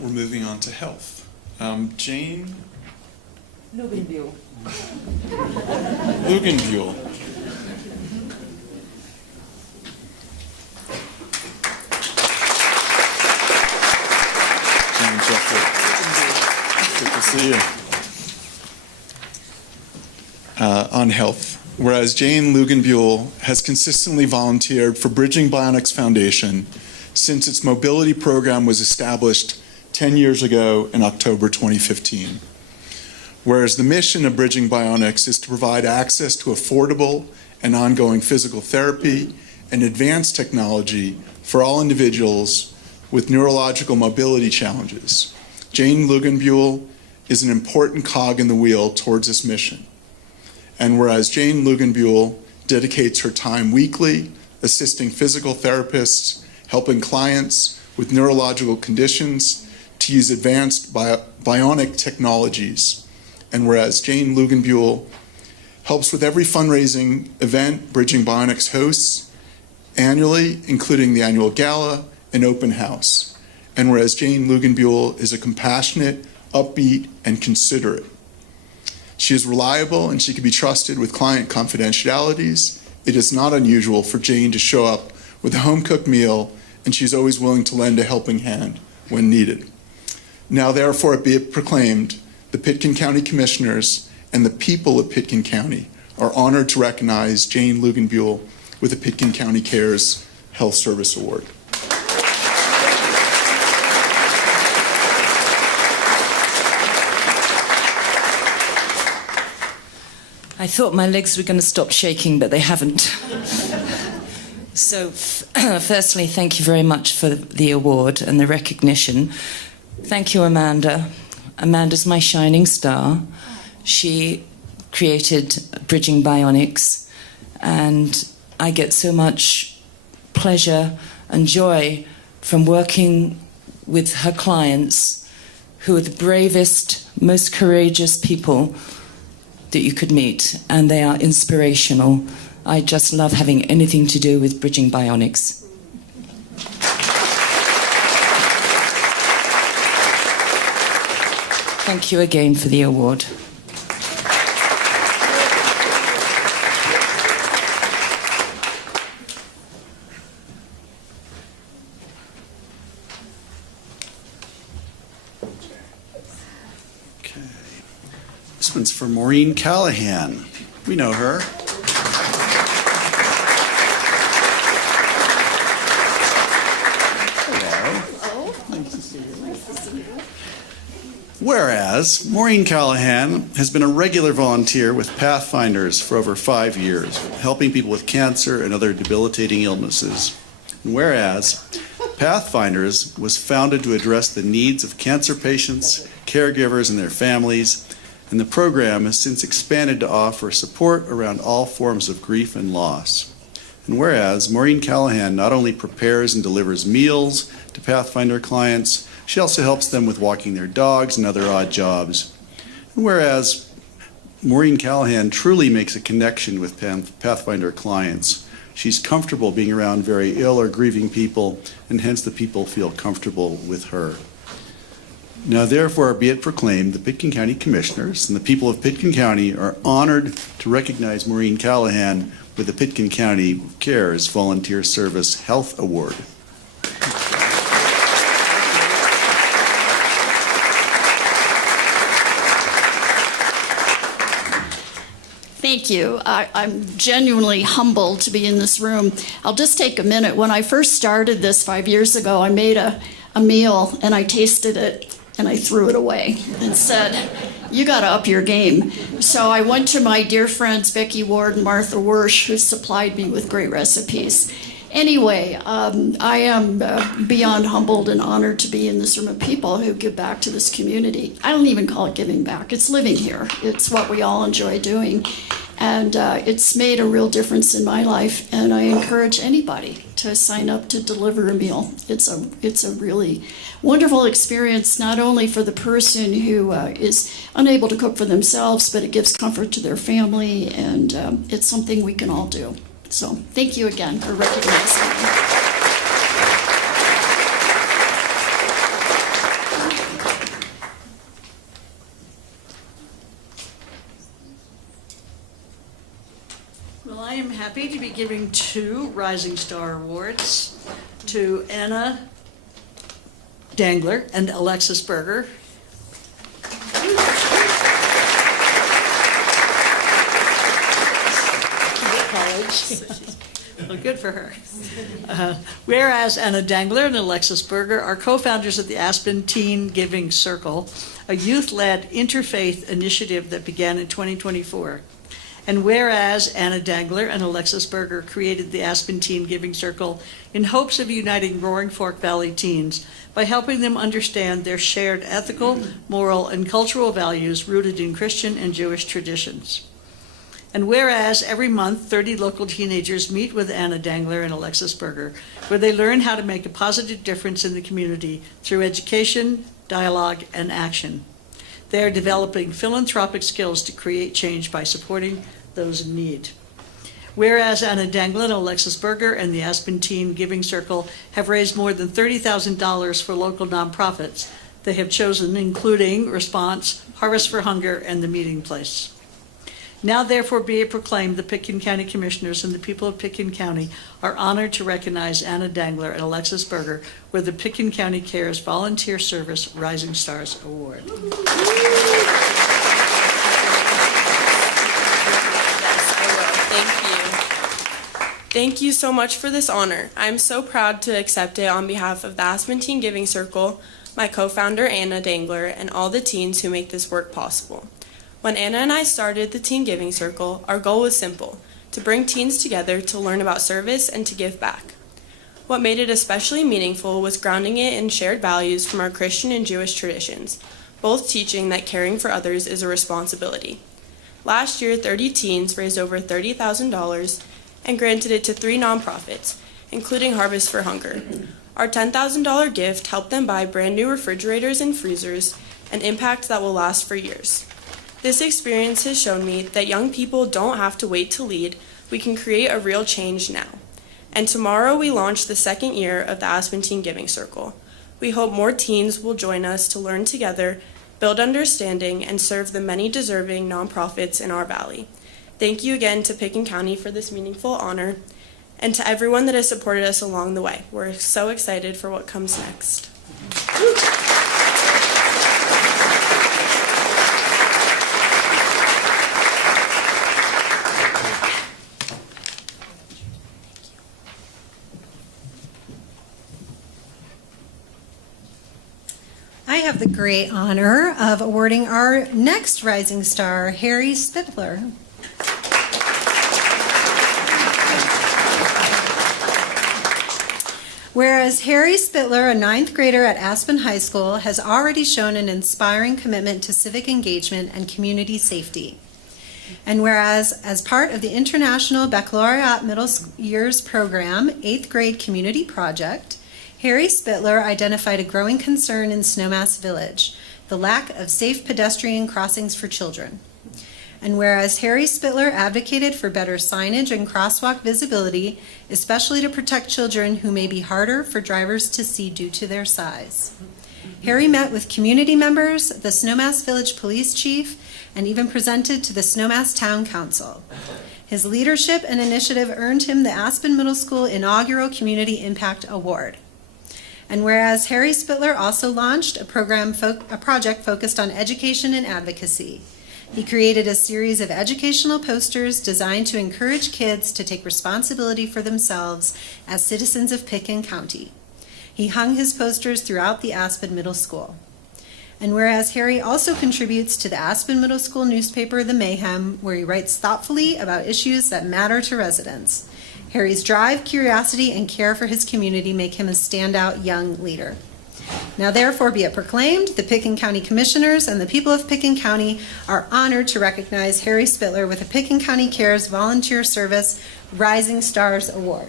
We're moving on to health. Jane? Luginbuhl. Luginbuhl. Jane Jeffrey. Good to see you. On health. Whereas Jane Luginbuhl has consistently volunteered for Bridging Bionics Foundation since its mobility program was established 10 years ago in October 2015. Whereas the mission of Bridging Bionics is to provide access to affordable and ongoing physical therapy and advanced technology for all individuals with neurological mobility challenges. Jane Luginbuhl is an important cog in the wheel towards this mission. And whereas Jane Luginbuhl dedicates her time weekly assisting physical therapists, helping clients with neurological conditions to use advanced bionic technologies. And whereas Jane Luginbuhl helps with every fundraising event Bridging Bionics hosts annually, including the annual gala and open house. And whereas Jane Luginbuhl is a compassionate, upbeat, and considerate. She is reliable and she can be trusted with client confidentialities. It is not unusual for Jane to show up with a home-cooked meal, and she's always willing to lend a helping hand when needed. Now therefore be it proclaimed, the Pitkin County Commissioners and the people of Pitkin County are honored to recognize Jane Luginbuhl with the Pitkin County Cares Health Service Award. I thought my legs were going to stop shaking, but they haven't. So, firstly, thank you very much for the award and the recognition. Thank you, Amanda. Amanda's my shining star. She created Bridging Bionics, and I get so much pleasure and joy from working with her clients, who are the bravest, most courageous people that you could meet, and they are inspirational. I just love having anything to do with Bridging Bionics. Thank you again for the award. This one's for Maureen Callahan. We know her. Hello. Nice to see you. Nice to see you. Whereas Maureen Callahan has been a regular volunteer with Pathfinders for over 5 years, helping people with cancer and other debilitating illnesses. And whereas Pathfinders was founded to address the needs of cancer patients, caregivers, and their families, and the program has since expanded to offer support around all forms of grief and loss. And whereas Maureen Callahan not only prepares and delivers meals to Pathfinder clients, she also helps them with walking their dogs and other odd jobs. And whereas Maureen Callahan truly makes a connection with Pathfinder clients, she's comfortable being around very ill or grieving people, and hence the people feel comfortable with her. Now therefore be it proclaimed, the Pitkin County Commissioners and the people of Pitkin County are honored to recognize Maureen Callahan with the Pitkin County Cares Volunteer Service Health Award. Thank you. I'm genuinely humbled to be in this room. I'll just take a minute. When I first started this 5 years ago, I made a meal and I tasted it and I threw it away and said, you got to up your game. So I went to my dear friends Becky Ward and Martha Wersch, who supplied me with great recipes. Anyway, I am beyond humbled and honored to be in this room of people who give back to this community. I don't even call it giving back. It's living here. It's what we all enjoy doing. And it's made a real difference in my life. And I encourage anybody to sign up to deliver a meal. It's a really wonderful experience, not only for the person who is unable to cook for themselves, but it gives comfort to their family. And it's something we can all do. So thank you again for recognizing me. Well, I am happy to be giving 2 Rising Star Awards to Anna Dangler and Alexis Berger. College. Well, good for her. Whereas Anna Dangler and Alexis Berger are co-founders of the Aspen Teen Giving Circle, a youth-led interfaith initiative that began in 2024. And whereas Anna Dangler and Alexis Berger created the Aspen Teen Giving Circle in hopes of uniting Roaring Fork Valley teens by helping them understand their shared ethical, moral, and cultural values rooted in Christian and Jewish traditions. And whereas every month 30 local teenagers meet with Anna Dangler and Alexis Berger, where they learn how to make a positive difference in the community through education, dialogue, and action. They are developing philanthropic skills to create change by supporting those in need. Whereas Anna Dangler and Alexis Berger and the Aspen Teen Giving Circle have raised more than $30,000 for local nonprofits they have chosen, including Response, Harvest for Hunger, and The Meeting Place. Now therefore be it proclaimed, the Pitkin County Commissioners and the people of Pitkin County are honored to recognize Anna Dangler and Alexis Berger with the Pitkin County Cares Volunteer Service Rising Stars Award. Thank you so much for this honor. I'm so proud to accept it on behalf of the Aspen Teen Giving Circle, my co-founder Anna Dangler, and all the teens who make this work possible. When Anna and I started the Teen Giving Circle, our goal was simple: to bring teens together to learn about service and to give back. What made it especially meaningful was grounding it in shared values from our Christian and Jewish traditions, both teaching that caring for others is a responsibility. Last year, 30 teens raised over $30,000 and granted it to 3 nonprofits, including Harvest for Hunger. Our $10,000 gift helped them buy brand new refrigerators and freezers, an impact that will last for years. This experience has shown me that young people don't have to wait to lead. We can create a real change now. And tomorrow we launch the 2nd year of the Aspen Teen Giving Circle. We hope more teens will join us to learn together, build understanding, and serve the many deserving nonprofits in our valley. Thank you again to Pitkin County for this meaningful honor, and to everyone that has supported us along the way. We're so excited for what comes next. I have the great honor of awarding our next Rising Star, Harry Spittler. Whereas Harry Spittler, a 9th grader at Aspen High School, has already shown an inspiring commitment to civic engagement and community safety. And whereas, as part of the International Baccalaureate Middle Years Program 8th Grade Community Project, Harry Spittler identified a growing concern in Snowmass Village, the lack of safe pedestrian crossings for children. And whereas Harry Spittler advocated for better signage and crosswalk visibility, especially to protect children who may be harder for drivers to see due to their size. Harry met with community members, the Snowmass Village Police Chief, and even presented to the Snowmass Town Council. His leadership and initiative earned him the Aspen Middle School Inaugural Community Impact Award. And whereas Harry Spittler also launched a project focused on education and advocacy. He created a series of educational posters designed to encourage kids to take responsibility for themselves as citizens of Pitkin County. He hung his posters throughout the Aspen Middle School. And whereas Harry also contributes to the Aspen Middle School newspaper, The Mayhem, where he writes thoughtfully about issues that matter to residents. Harry's drive, curiosity, and care for his community make him a standout young leader. Now therefore be it proclaimed, the Pitkin County Commissioners and the people of Pitkin County are honored to recognize Harry Spittler with the Pitkin County Cares Volunteer Service Rising Stars Award.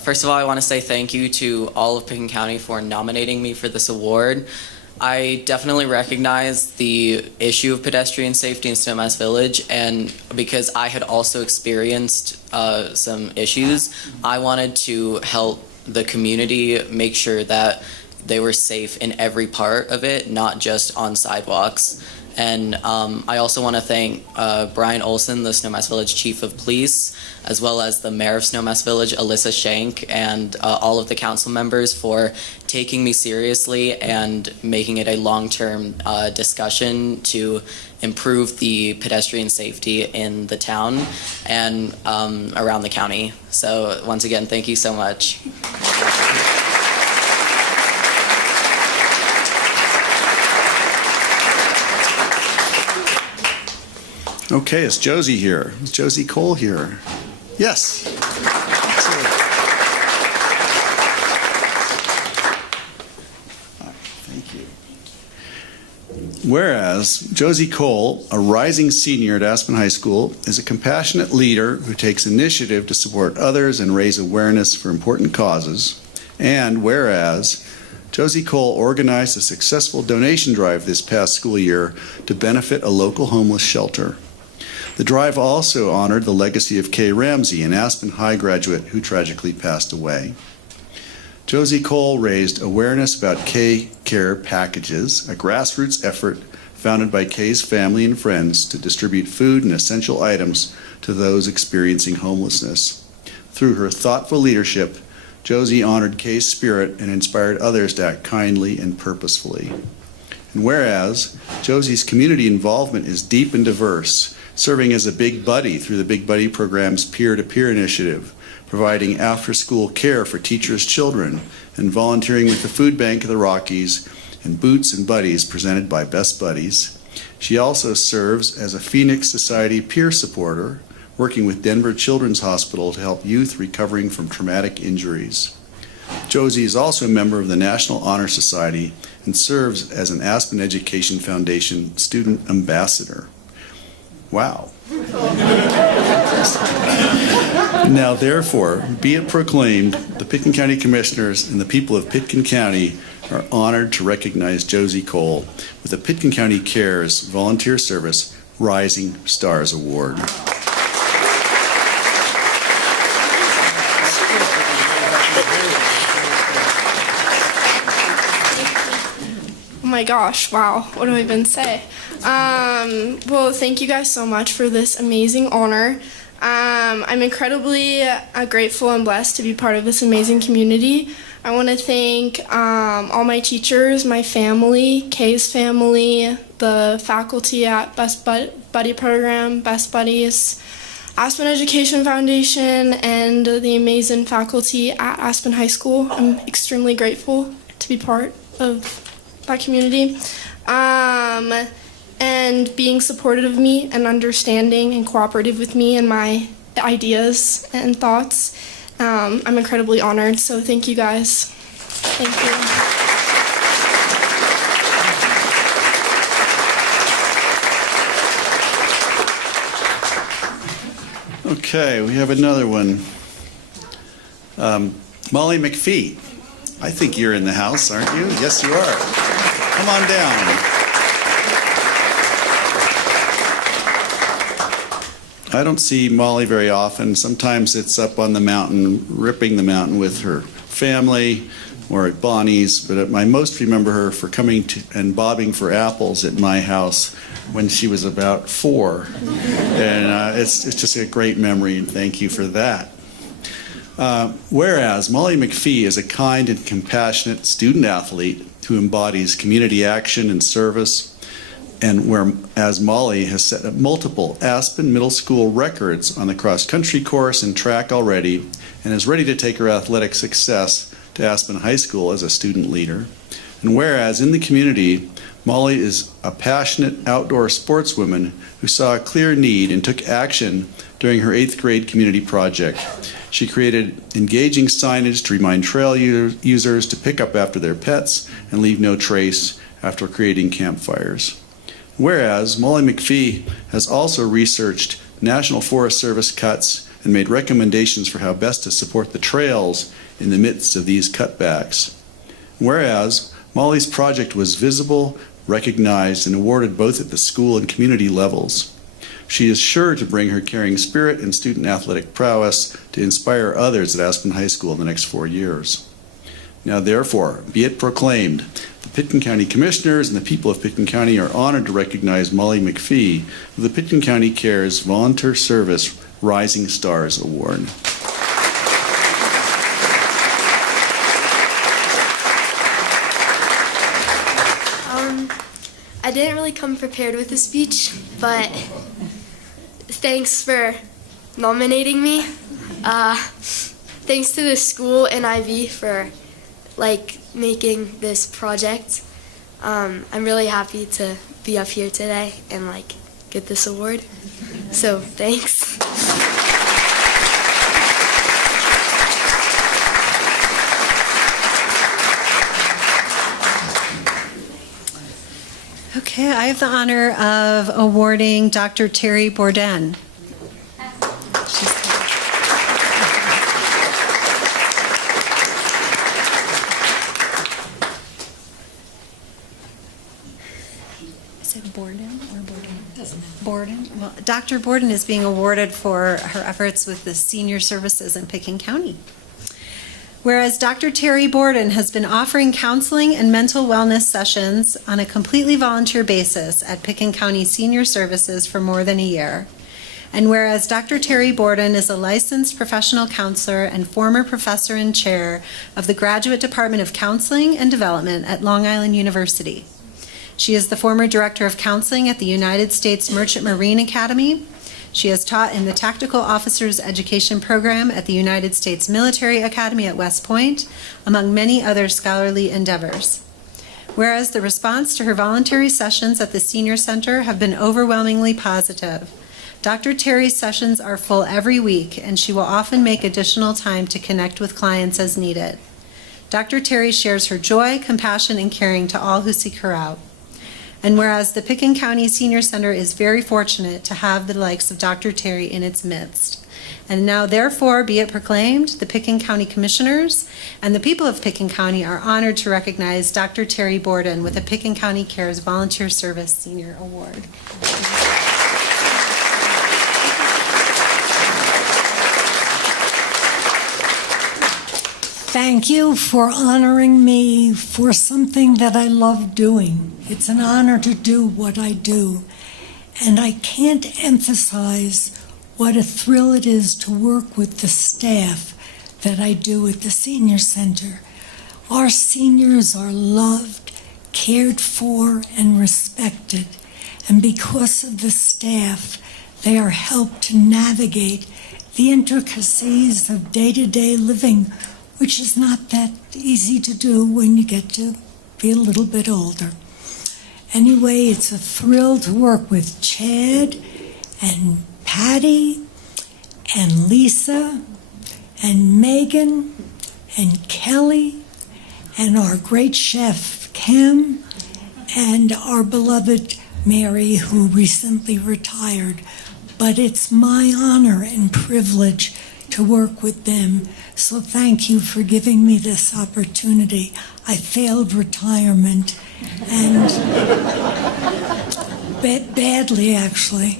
First of all, I want to say thank you to all of Pitkin County for nominating me for this award. I definitely recognize the issue of pedestrian safety in Snowmass Village, and because I had also experienced some issues, I wanted to help the community make sure that they were safe in every part of it, not just on sidewalks. And I also want to thank Brian Olson, the Snowmass Village Chief of Police, as well as the Mayor of Snowmass Village, Alyssa Shank, and all of the council members for taking me seriously and making it a long-term discussion to improve the pedestrian safety in the town and around the county. So once again, thank you so much. Okay, is Josie here? Is Josie Cole here? Yes. Thank you. Whereas Josie Cole, a rising senior at Aspen High School, is a compassionate leader who takes initiative to support others and raise awareness for important causes. And whereas Josie Cole organized a successful donation drive this past school year to benefit a local homeless shelter. The drive also honored the legacy of Kay Ramsey, an Aspen High graduate who tragically passed away. Josie Cole raised awareness about Kay Care Packages, a grassroots effort founded by Kay's family and friends to distribute food and essential items to those experiencing homelessness. Through her thoughtful leadership, Josie honored Kay's spirit and inspired others to act kindly and purposefully. And whereas Josie's community involvement is deep and diverse, serving as a Big Buddy through the Big Buddy program's peer-to-peer initiative, providing after-school care for teachers' children, and volunteering with the Food Bank of the Rockies and Boots and Buddies presented by Best Buddies. She also serves as a Phoenix Society peer supporter, working with Denver Children's Hospital to help youth recovering from traumatic injuries. Josie is also a member of the National Honor Society and serves as an Aspen Education Foundation student ambassador. Wow. Now, therefore, be it proclaimed, the Pitkin County Commissioners and the people of Pitkin County are honored to recognize Josie Cole with the Pitkin County Cares Volunteer Service Rising Stars Award. Oh my gosh, wow, what do I even say? Well, thank you guys so much for this amazing honor. I'm incredibly grateful and blessed to be part of this amazing community. I want to thank all my teachers, my family, Kay's family, the faculty at Best Buddy Program, Best Buddies, Aspen Education Foundation, and the amazing faculty at Aspen High School. I'm extremely grateful to be part of that community. And being supportive of me and understanding and cooperative with me and my ideas and thoughts. I'm incredibly honored, so thank you guys. Thank you. Okay, we have another one. Molly McPhee. I think you're in the house, aren't you? Yes, you are. Come on down. I don't see Molly very often. Sometimes it's up on the mountain, ripping the mountain with her family, or at Bonnie's, but I most remember her for coming to and bobbing for apples at my house when she was about 4. And it's just a great memory, and thank you for that. Whereas Molly McPhee is a kind and compassionate student athlete who embodies community action and service, and whereas Molly has set up multiple Aspen Middle School records on the cross-country course and track already, and is ready to take her athletic success to Aspen High School as a student leader. And whereas in the community, Molly is a passionate outdoor sportswoman who saw a clear need and took action during her 8th grade community project. She created engaging signage to remind trail users to pick up after their pets and leave no trace after creating campfires. Whereas Molly McPhee has also researched National Forest Service cuts and made recommendations for how best to support the trails in the midst of these cutbacks. Whereas Molly's project was visible, recognized, and awarded both at the school and community levels. She is sure to bring her caring spirit and student athletic prowess to inspire others at Aspen High School in the next 4 years. Now, therefore, be it proclaimed, The Pitkin County Commissioners and the people of Pitkin County are honored to recognize Molly McPhee with the Pitkin County Cares Volunteer Service Rising Stars Award. I didn't really come prepared with a speech, but thanks for nominating me. Thanks to the school and IV for making this project. I'm really happy to be up here today and get this award. So thanks. Okay, I have the honor of awarding Dr. Terry Borden. Is it Borden or Borden? Borden. Well, Dr. Borden is being awarded for her efforts with the senior services in Pitkin County. Whereas Dr. Terry Borden has been offering counseling and mental wellness sessions on a completely volunteer basis at Pitkin County Senior Services for more than a year. And whereas Dr. Terry Borden is a licensed professional counselor and former professor and chair of the Graduate Department of Counseling and Development at Long Island University. She is the former director of counseling at the United States Merchant Marine Academy. She has taught in the Tactical Officers Education Program at the United States Military Academy at West Point, among many other scholarly endeavors. Whereas the response to her voluntary sessions at the Senior Center have been overwhelmingly positive. Dr. Terry's sessions are full every week, and she will often make additional time to connect with clients as needed. Dr. Terry shares her joy, compassion, and caring to all who seek her out. And whereas the Pitkin County Senior Center is very fortunate to have the likes of Dr. Terry in its midst. And now, therefore, be it proclaimed, the Pitkin County Commissioners and the people of Pitkin County are honored to recognize Dr. Terry Borden with the Pitkin County Cares Volunteer Service Senior Award. Thank you for honoring me for something that I love doing. It's an honor to do what I do. And I can't emphasize what a thrill it is to work with the staff that I do at the Senior Center. Our seniors are loved, cared for, and respected. And because of the staff, they are helped to navigate the intricacies of day-to-day living, which is not that easy to do when you get to be a little bit older. Anyway, it's a thrill to work with Chad and Patty and Lisa and Megan and Kelly and our great chef Kim and our beloved Mary, who recently retired. But it's my honor and privilege to work with them. So thank you for giving me this opportunity. I failed retirement, and badly actually.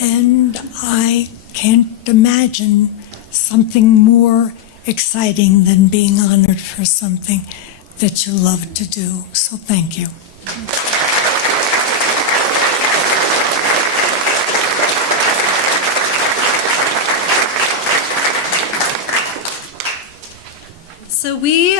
And I can't imagine something more exciting than being honored for something that you love to do. So thank you. So we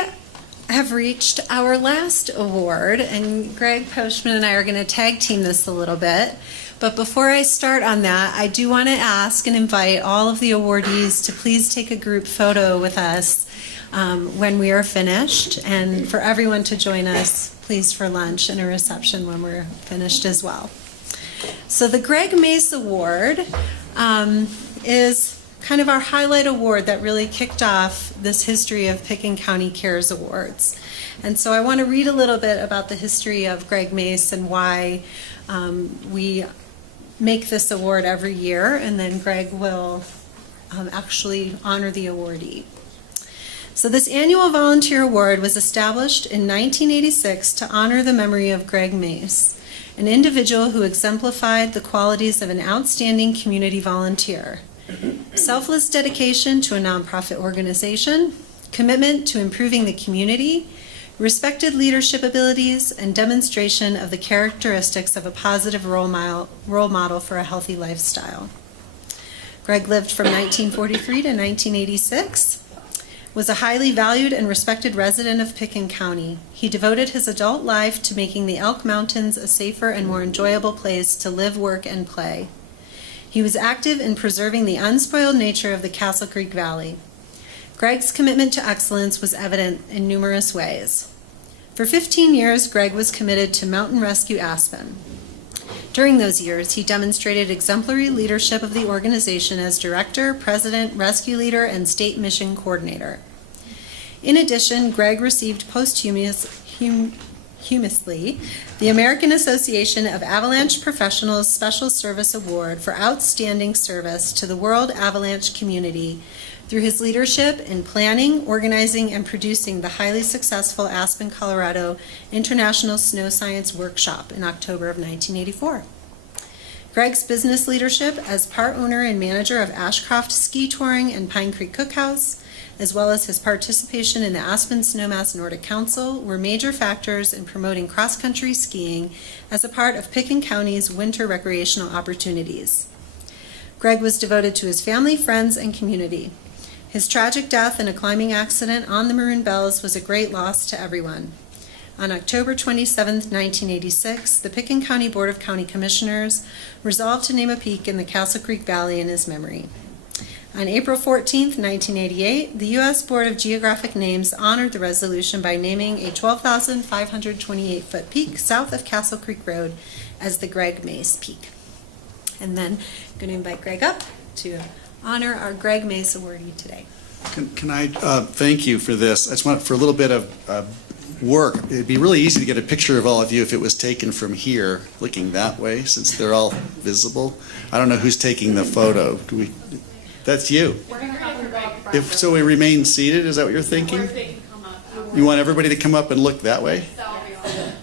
have reached our last award, and Greg Postman and I are going to tag team this a little bit. But before I start on that, I do want to ask and invite all of the awardees to please take a group photo with us when we are finished, and for everyone to join us, please, for lunch and a reception when we're finished as well. So the Greg Mace Award is kind of our highlight award that really kicked off this history of Pitkin County Cares Awards. And so I want to read a little bit about the history of Greg Mace and why we make this award every year, and then Greg will actually honor the awardee. So this annual volunteer award was established in 1986 to honor the memory of Greg Mace, an individual who exemplified the qualities of an outstanding community volunteer. Selfless dedication to a nonprofit organization, commitment to improving the community, respected leadership abilities, and demonstration of the characteristics of a positive role model for a healthy lifestyle. Greg lived from 1943 to 1986, was a highly valued and respected resident of Pitkin County. He devoted his adult life to making the Elk Mountains a safer and more enjoyable place to live, work, and play. He was active in preserving the unspoiled nature of the Castle Creek Valley. Greg's commitment to excellence was evident in numerous ways. For 15 years, Greg was committed to Mountain Rescue Aspen. During those years, he demonstrated exemplary leadership of the organization as director, president, rescue leader, and state mission coordinator. In addition, Greg received posthumously the American Association of Avalanche Professionals Special Service Award for outstanding service to the world avalanche community through his leadership in planning, organizing, and producing the highly successful Aspen, Colorado International Snow Science Workshop in October of 1984. Greg's business leadership as part owner and manager of Ashcroft Ski Touring and Pine Creek Cookhouse, as well as his participation in the Aspen Snowmass Nordic Council, were major factors in promoting cross-country skiing as a part of Pitkin County's winter recreational opportunities. Greg was devoted to his family, friends, and community. His tragic death in a climbing accident on the Maroon Bells was a great loss to everyone. On October 27, 1986, the Pitkin County Board of County Commissioners resolved to name a peak in the Castle Creek Valley in his memory. On April 14, 1988, the U.S. Board of Geographic Names honored the resolution by naming a 12,528-foot peak south of Castle Creek Road as the Greg Mace Peak. And then I'm going to invite Greg up to honor our Greg Mace Awardee today. Can I thank you for this? I just want for a little bit of work. It'd be really easy to get a picture of all of you if it was taken from here, looking that way, since they're all visible. I don't know who's taking the photo. That's you. If so, we remain seated. Is that what you're thinking? You want everybody to come up and look that way?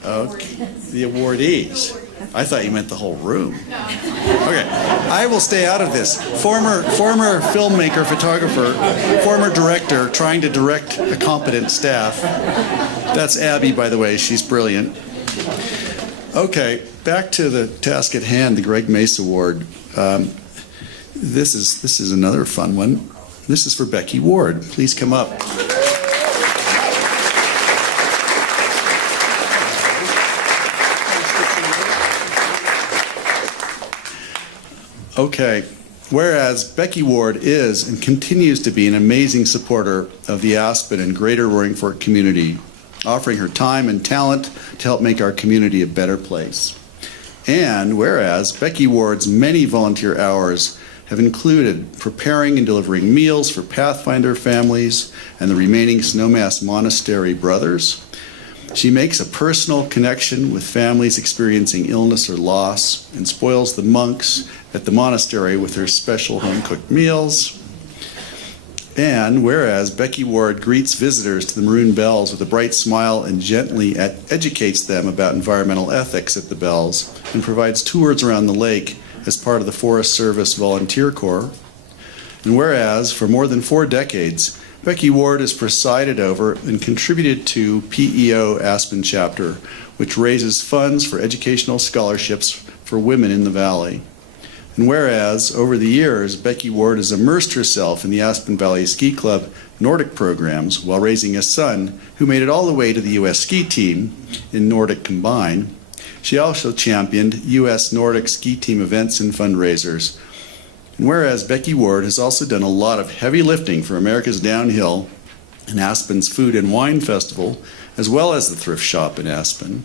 Okay. The awardees. I thought you meant the whole room. Okay. I will stay out of this. Former filmmaker, photographer, former director, trying to direct a competent staff. That's Abby, by the way. She's brilliant. Okay. Back to the task at hand, the Greg Mace Award. This is another fun one. This is for Becky Ward. Please come up. Okay. Whereas Becky Ward is and continues to be an amazing supporter of the Aspen and Greater Roaring Fork community, offering her time and talent to help make our community a better place. And whereas Becky Ward's many volunteer hours have included preparing and delivering meals for Pathfinder families and the remaining Snowmass Monastery brothers, she makes a personal connection with families experiencing illness or loss and spoils the monks at the monastery with her special home-cooked meals. And whereas Becky Ward greets visitors to the Maroon Bells with a bright smile and gently educates them about environmental ethics at the Bells and provides tours around the lake as part of the Forest Service Volunteer Corps. And whereas for more than 4 decades, Becky Ward has presided over and contributed to PEO Aspen Chapter, which raises funds for educational scholarships for women in the Valley. And whereas, over the years, Becky Ward has immersed herself in the Aspen Valley Ski Club Nordic programs while raising a son who made it all the way to the U.S. ski team in Nordic Combine. She also championed U.S. Nordic ski team events and fundraisers. And whereas Becky Ward has also done a lot of heavy lifting for America's Downhill and Aspen's Food and Wine Festival, as well as the Thrift Shop in Aspen.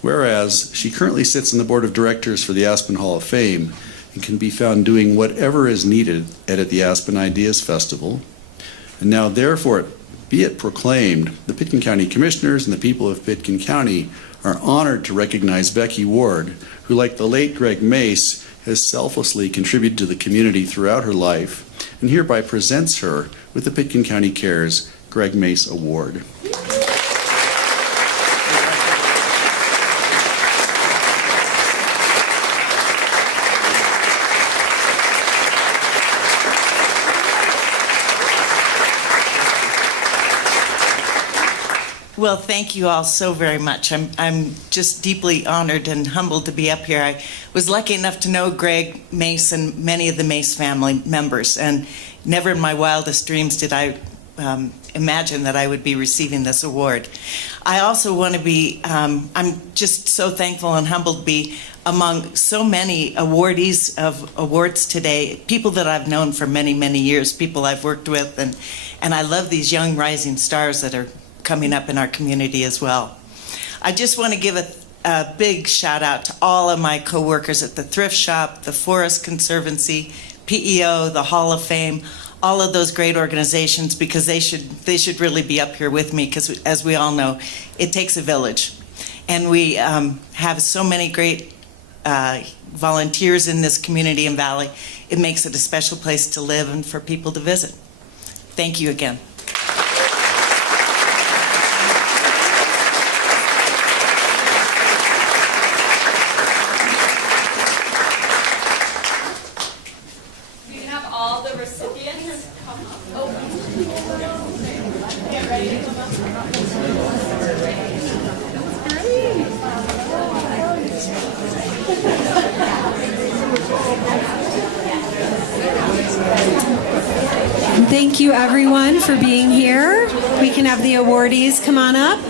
Whereas she currently sits on the board of directors for the Aspen Hall of Fame and can be found doing whatever is needed at the Aspen Ideas Festival. And now therefore be it proclaimed, the Pitkin County Commissioners and the people of Pitkin County are honored to recognize Becky Ward, who, like the late Greg Mace, has selflessly contributed to the community throughout her life, and hereby presents her with the Pitkin County Cares Greg Mace Award. Well, thank you all so very much. I'm just deeply honored and humbled to be up here. I was lucky enough to know Greg Mace and many of the Mace family members, and never in my wildest dreams did I imagine that I would be receiving this award. I also want to be, I'm just so thankful and humbled to be among so many awardees of awards today, people that I've known for many, many years, people I've worked with, and I love these young rising stars that are coming up in our community as well. I just want to give a big shout out to all of my coworkers at the Thrift Shop, the Forest Conservancy, PEO, the Hall of Fame, all of those great organizations, because they should really be up here with me, because as we all know, it takes a village. And we have so many great volunteers in this community and valley. It makes it a special place to live and for people to visit. Thank you again. We can have all the recipients come up. Get ready to come up. Thank you, everyone, for being here. We can have the awardees come on up.